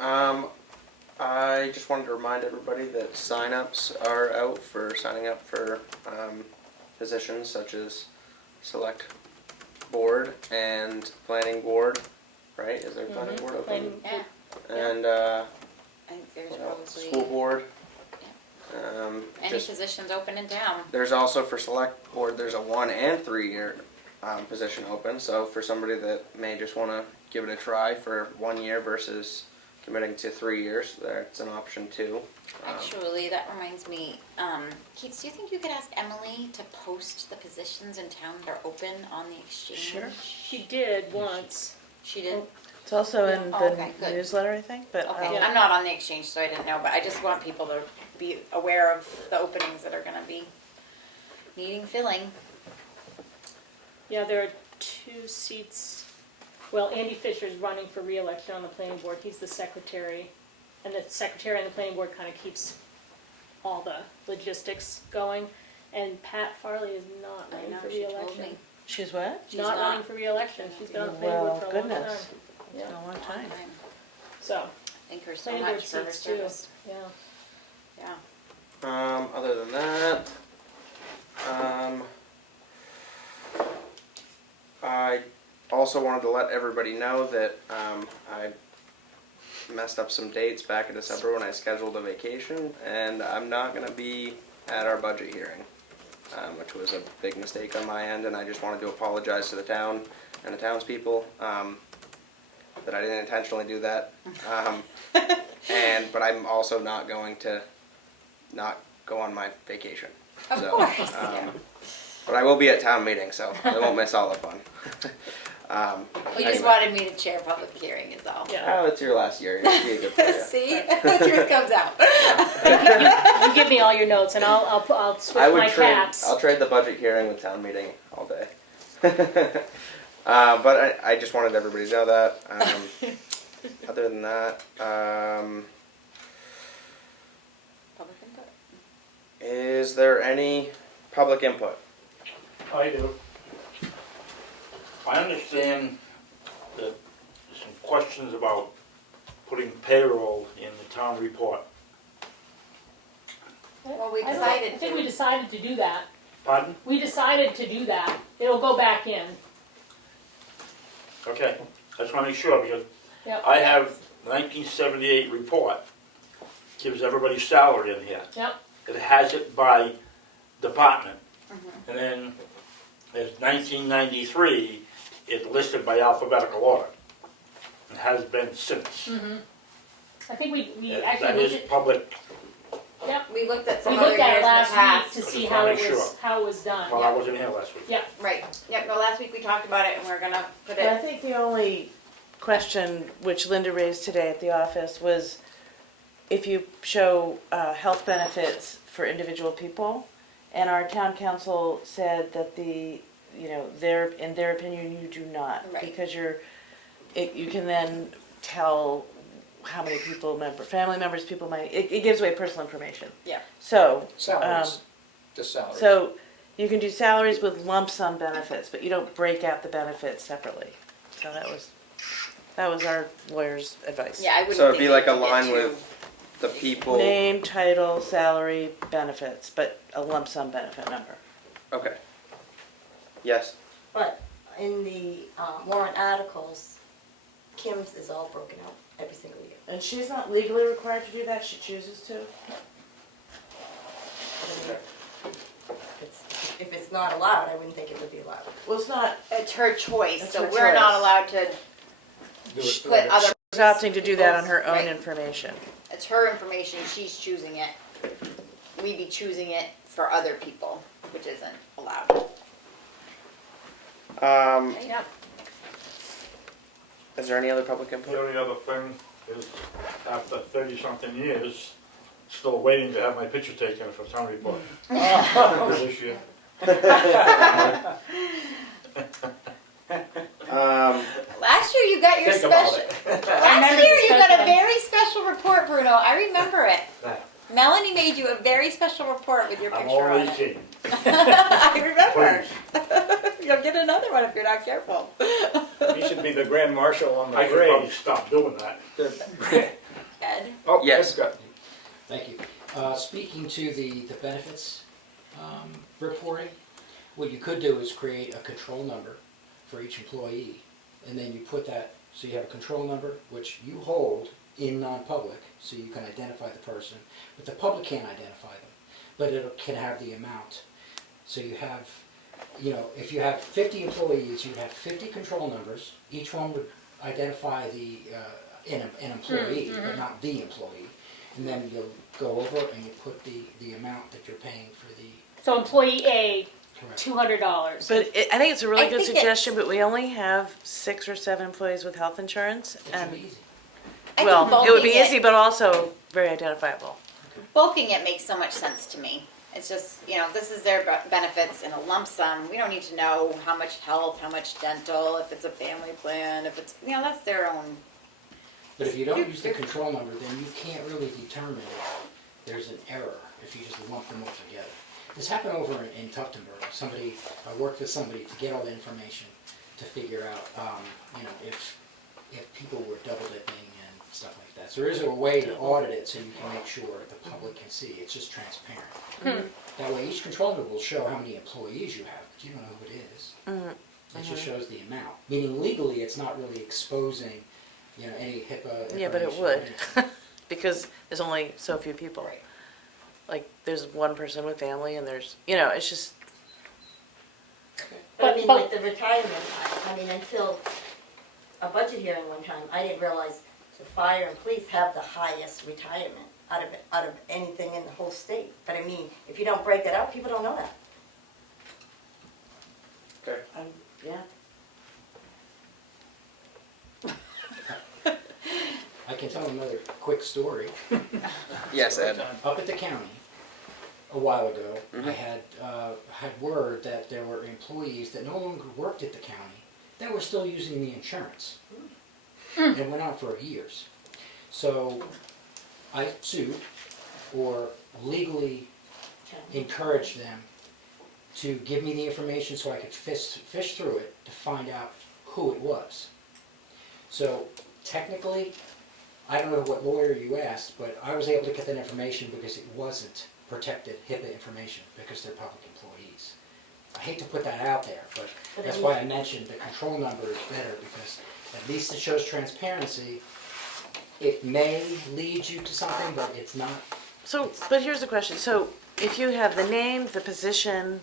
I just wanted to remind everybody that sign-ups are out for signing up for positions such as select board and planning board, right? Is there a planning board open? Planning- Yeah. And I think there's what else? probably School board. any Just, positions open in town. there's also for select board, there's a 1 and 3 year position open. So for somebody that may just want to give it a try for 1 year versus committing to 3 years, that's an option too. Actually, that reminds me, Keith, do you think you could ask Emily to post the positions in town that are open on the exchange? Sure. She did once. She did? It's also in Oh, the okay, good. newsletter, I think, but Okay, Yeah. I'm not on the exchange, so I didn't know, but I just want people to be aware of the openings that are gonna be needing filling. Yeah, there are 2 seats. Well, Andy Fisher's running for re-election on the planning board. He's the secretary. And the secretary and the planning board kind of keeps all the logistics going. And Pat Farley is not I running know, for she told re-election. me. she's what? She's Not not. running for re-election. She's been on the planning board Well, for a long goodness. time. It's been a long time. So, Thank her so planning board much for her seats too. service. Yeah. Yeah. Other than that, I also wanted to let everybody know that I messed up some dates back in December when I scheduled a vacation, and I'm not going to be at our budget hearing. which was a big mistake on my end, and I just wanted to apologize to the town and the townspeople that I didn't intentionally do that. But I'm also not going to not go on my vacation. Of So, course. but I will be at town meeting, so I won't miss all the fun. You just wanted me to chair public hearing is all. Yeah. Oh, it's your last year. It'll be good for you. See? The truth comes out. You give me all your notes and I'll switch my caps. I'll trade the budget hearing with town meeting all day. But I just wanted everybody to know that. Other than that, Public input. is there any public input? I do. I understand that there's some questions about putting payroll in the town report. Well, we I decided think to. we decided to do that. Pardon? We decided to do that. It'll go back in. Okay, I just want to make sure, because Yep. I have 1978 report, gives everybody's salary in here. Yep. It has it by department. And then there's 1993, it listed by alphabetical order. It has been since. I think we That actually is looked at, public, We looked at some we other looked years at in it the last past. week to I see just how wanna it make was sure. how it was done. well, I wasn't here last week. Yeah. Right. Yep. No, last week we talked about it, and we're gonna put But I it. think the only question which Linda raised today at the office was if you show health benefits for individual people, and our town council said that in their opinion, you do not. Right. Because you can then tell how many family members people might, it gives away personal information. Yeah. So, Salaries, just salaries. so you can do salaries with lump sum benefits, but you don't break out the benefits separately. So that was our lawyer's advice. Yeah, I wouldn't. So it'd think be like we a could get line too- with the people. Name, title, salary, benefits, but a lump sum benefit number. Okay. Yes. But in the warrant articles, Kim's is all broken out every single year. And she's not legally required to do that, she chooses to. If it's not allowed, I wouldn't think it would be allowed. Well, it's not, It's her choice, It's so her we're not choice. allowed to Do it put other. she's opting to do that on her own Right. information. It's her information. She's choosing it. We'd be choosing it for other people, which isn't allowed. Yep. Is there any other public The input? only other thing is, after 30-something years, still waiting to have my picture taken for town report. This year. Last year you got your Think about special. it. Last remember year the you got special a very special report, Bruno. I remember it. Yeah. Melanie made you a very special report with your I'm picture on only it. kidding. I remember. Please. You'll get another one if you're not careful. He should be the grand marshal on the I could probably parade. stop doing that. Ed. Oh, Yes. Ed's got- Thank you. Speaking to the benefits reporting, what you could do is create a control number for each employee, and then you put that, so you have a control number, which you hold in non-public, so you can identify the person, but the public can't identify them, but it can have the amount. So you have, if you have 50 employees, you have 50 control numbers, each one would identify an employee, but not the employee. And then you'll go over and you put the amount that you're paying for the, So employee A, correct. $200. But I think it's a really I good think suggestion, but we only have 6 or 7 employees with health insurance. It should And, be easy. I well, think it would be bulking easy, but also very identifiable. Bulking it makes so much sense to me. It's just, this is their benefits in a lump sum. We don't need to know how much health, how much dental, if it's a family plan, if it's, that's their own. But if you don't use the control number, then you can't really determine if there's an error if you just lump them all together. This happened over in Tuftonburg. I worked with somebody to get all the information to figure out, if people were double dipping and stuff like that. So there is a way to audit it so you can make sure the public can see. It's just transparent. That way each control number will show how many employees you have, but you don't know who it is. It just shows the amount. Meaning legally, it's not really exposing, any HIPAA Yeah, but it information or would, anything. because there's only so few people. Right. Like, there's one person with family and there's, it's just, But I mean, But- like the retirement, I mean, until a budget hearing one time, I didn't realize the fire and police have the highest retirement out of anything in the whole state. But I mean, if you don't break that out, people don't know that. Okay. Yeah. I can tell another quick story. Yes, Ed. Up at the county, a while ago, Mhm. I had word that there were employees that no longer worked at the county that were still using the insurance. It went on for years. So I sued or legally encouraged them to give me the information so I could fish through it to find out who it was. So technically, I don't know what lawyer you asked, but I was able to get that information because it wasn't protected HIPAA information because they're public employees. I hate to put that out there, but that's why I mentioned the control number is better because at least it shows transparency. It may lead you to something, but it's not. So, but here's the question. So, if you have the name, the position,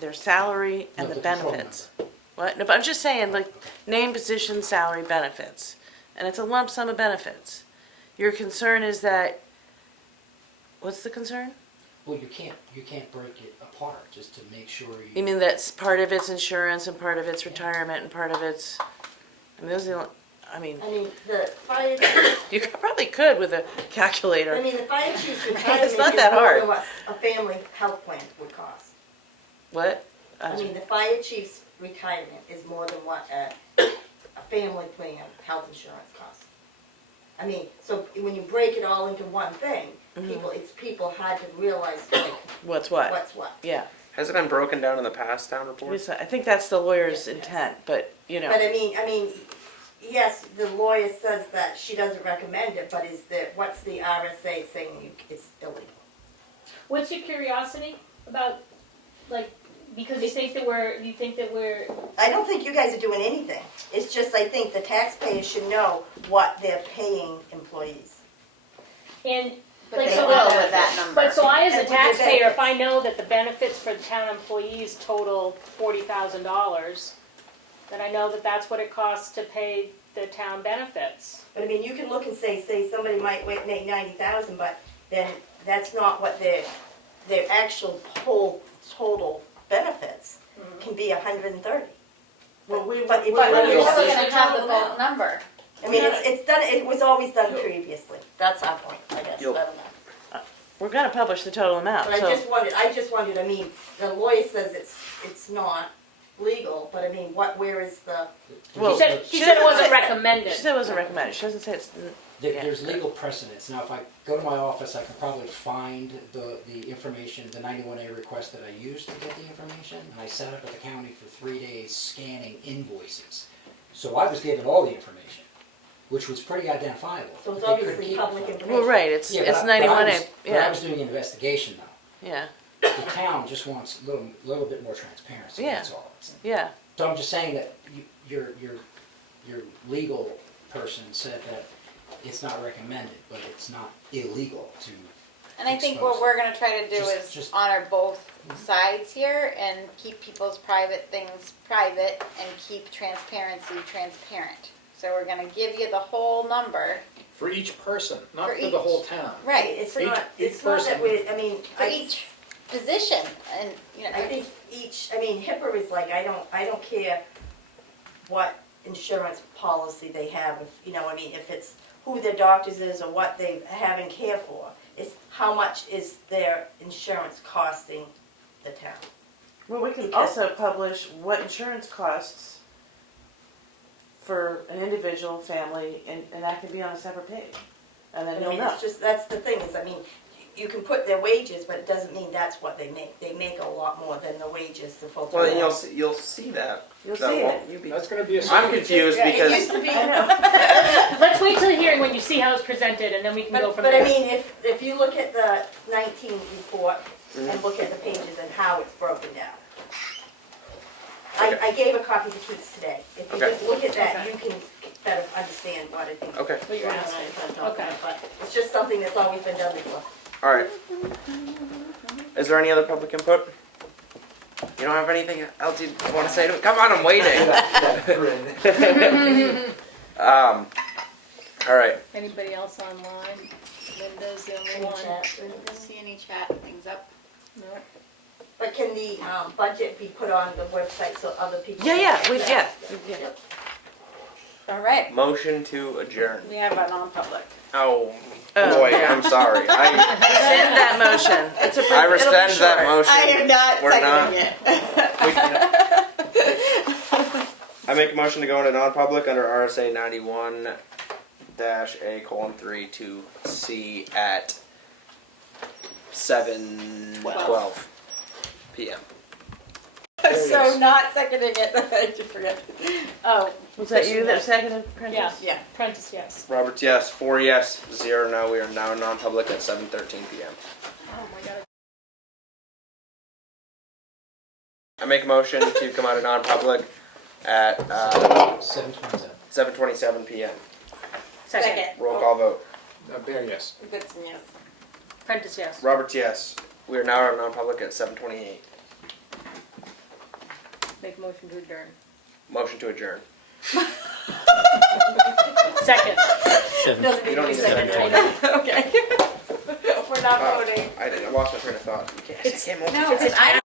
their salary, and No, the the control benefits. What? No, but I'm just saying, like, name, position, salary, benefits. And it's a lump sum of benefits. Your concern is that, what's the concern? Well, you can't break it apart just to make sure You mean that's part of it's insurance and part of it's retirement and part of it's, I mean, those are the only, I mean, I mean, the fire chief, you probably could with a calculator. I mean, the fire chief's retirement It's is not that more hard. than what a family health plan would cost. What? I mean, the fire chief's retirement is more than what a family plan health insurance costs. I mean, so when you break it all into one thing, people had to realize like What's what? what's what. Yeah. Has it been broken down in the past town reports? I think that's the lawyer's intent, but, you know. But I mean, yes, the lawyer says that she doesn't recommend it, but what's the RSA saying it's illegal? What's your curiosity about, like, because you think that we're, I don't think you guys are doing anything. It's just I think the taxpayers should know what they're paying employees. and, But like, they so, will with that number. but so I, as a And with your taxpayer, if benefits. I know that the benefits for the town employees total $40,000, then I know that that's what it costs to pay the town benefits. But I mean, you can look and say somebody might make 90,000, but then that's not what their actual whole total benefits can be 130. Well, we- But if But you you're look still at gonna have the bulk number. I mean, it's done. It was always done previously. That's our point, I guess. I You'll- don't know. We're gonna publish the total amount, But so. I just wondered. I mean, the lawyer says it's not legal, but I mean, where is the? Well, She said it wasn't She recommended. said it wasn't recommended. She doesn't say it's, yeah. There's legal precedents. Now, if I go to my office, I can probably find the information, the 91A request that I used to get the information, and I sat up at the county for 3 days scanning invoices. So I was given all the information, which was pretty identifiable. So it's but they couldn't obviously keep it public from me. information. Well, right, it's Yeah, but I- 91A, But I yeah, was doing an investigation though. yeah, The town just wants a little bit more transparency, Yeah. that's all. yeah. So I'm just saying that your legal person said that it's not recommended, but it's not illegal to. And I think what expose we're gonna try to do is Just- honor both sides here and keep people's private things private and keep transparency transparent. So we're gonna give you the whole number For each person, not For for the each. whole town. right It's Each- not. each It's not that person. we. I mean, for each position, and you know, I think I mean, HIPAA is like, I don't care what insurance policy they have, if, you know, I mean, if it's who their doctors is or what they have and care for. It's how much is their insurance costing the town. Well, we can Because- also publish what insurance costs for an individual family, and that can be on a separate page. And then I you'll mean, know. it's just, that's the thing, is, I mean, you can put their wages, but it doesn't mean that's what they make. They make a lot more than the wages the full-time. Well, and you'll see that. You'll That see won't- it. You'll be, That's gonna be a. I'm confused Yeah, because it used to be. I know. Let's wait till the hearing when you see how it's presented, and then we can go from But there. I mean, if you look at the 19 report and look at the pages and how it's broken down. I gave a copy to Keith today. If you Okay. just look at that, Okay. you can better understand what I think. Okay. What you're what asking. I'm talking Okay. about. But it's just something that's always been done before. All right. Is there any other public input? You don't have anything else you want to say to me? Come on, I'm waiting. All right. Anybody else online? Linda's the only Any one. chat? I don't see any chat things up. No. But can the budget be put on the website so other people? Yeah, can yeah, check yeah. Yep. All right, Motion to adjourn. we have a non-public. Oh, Oh, boy, yeah. I'm sorry. Rescind that motion. It's a I it'll be rescind that short. motion. I am not We're not. seconding it. I make a motion to go into non-public under RSA 91-A:3 to C at 7:12 p.m. So not seconding it, I just forget. Oh, Was that you that seconded, Prentice? Yeah. Prentice, yes. Roberts, yes. 4 yes, 0 no. We are now non-public at 7:13 p.m. Oh my god. I make a motion to come out of non-public at 7:27. 7:27 p.m. Second. Roll call vote. Bear, yes. Goodson, yes. Prentice, yes. Roberts, yes. We are now out of non-public at 7:28. Make a motion to adjourn. Motion to adjourn. Second. Doesn't You need don't to be need to seconded. second Okay. We're not Oh, voting. I lost my train of thought. You can't, I can't multitask. No, it's an item.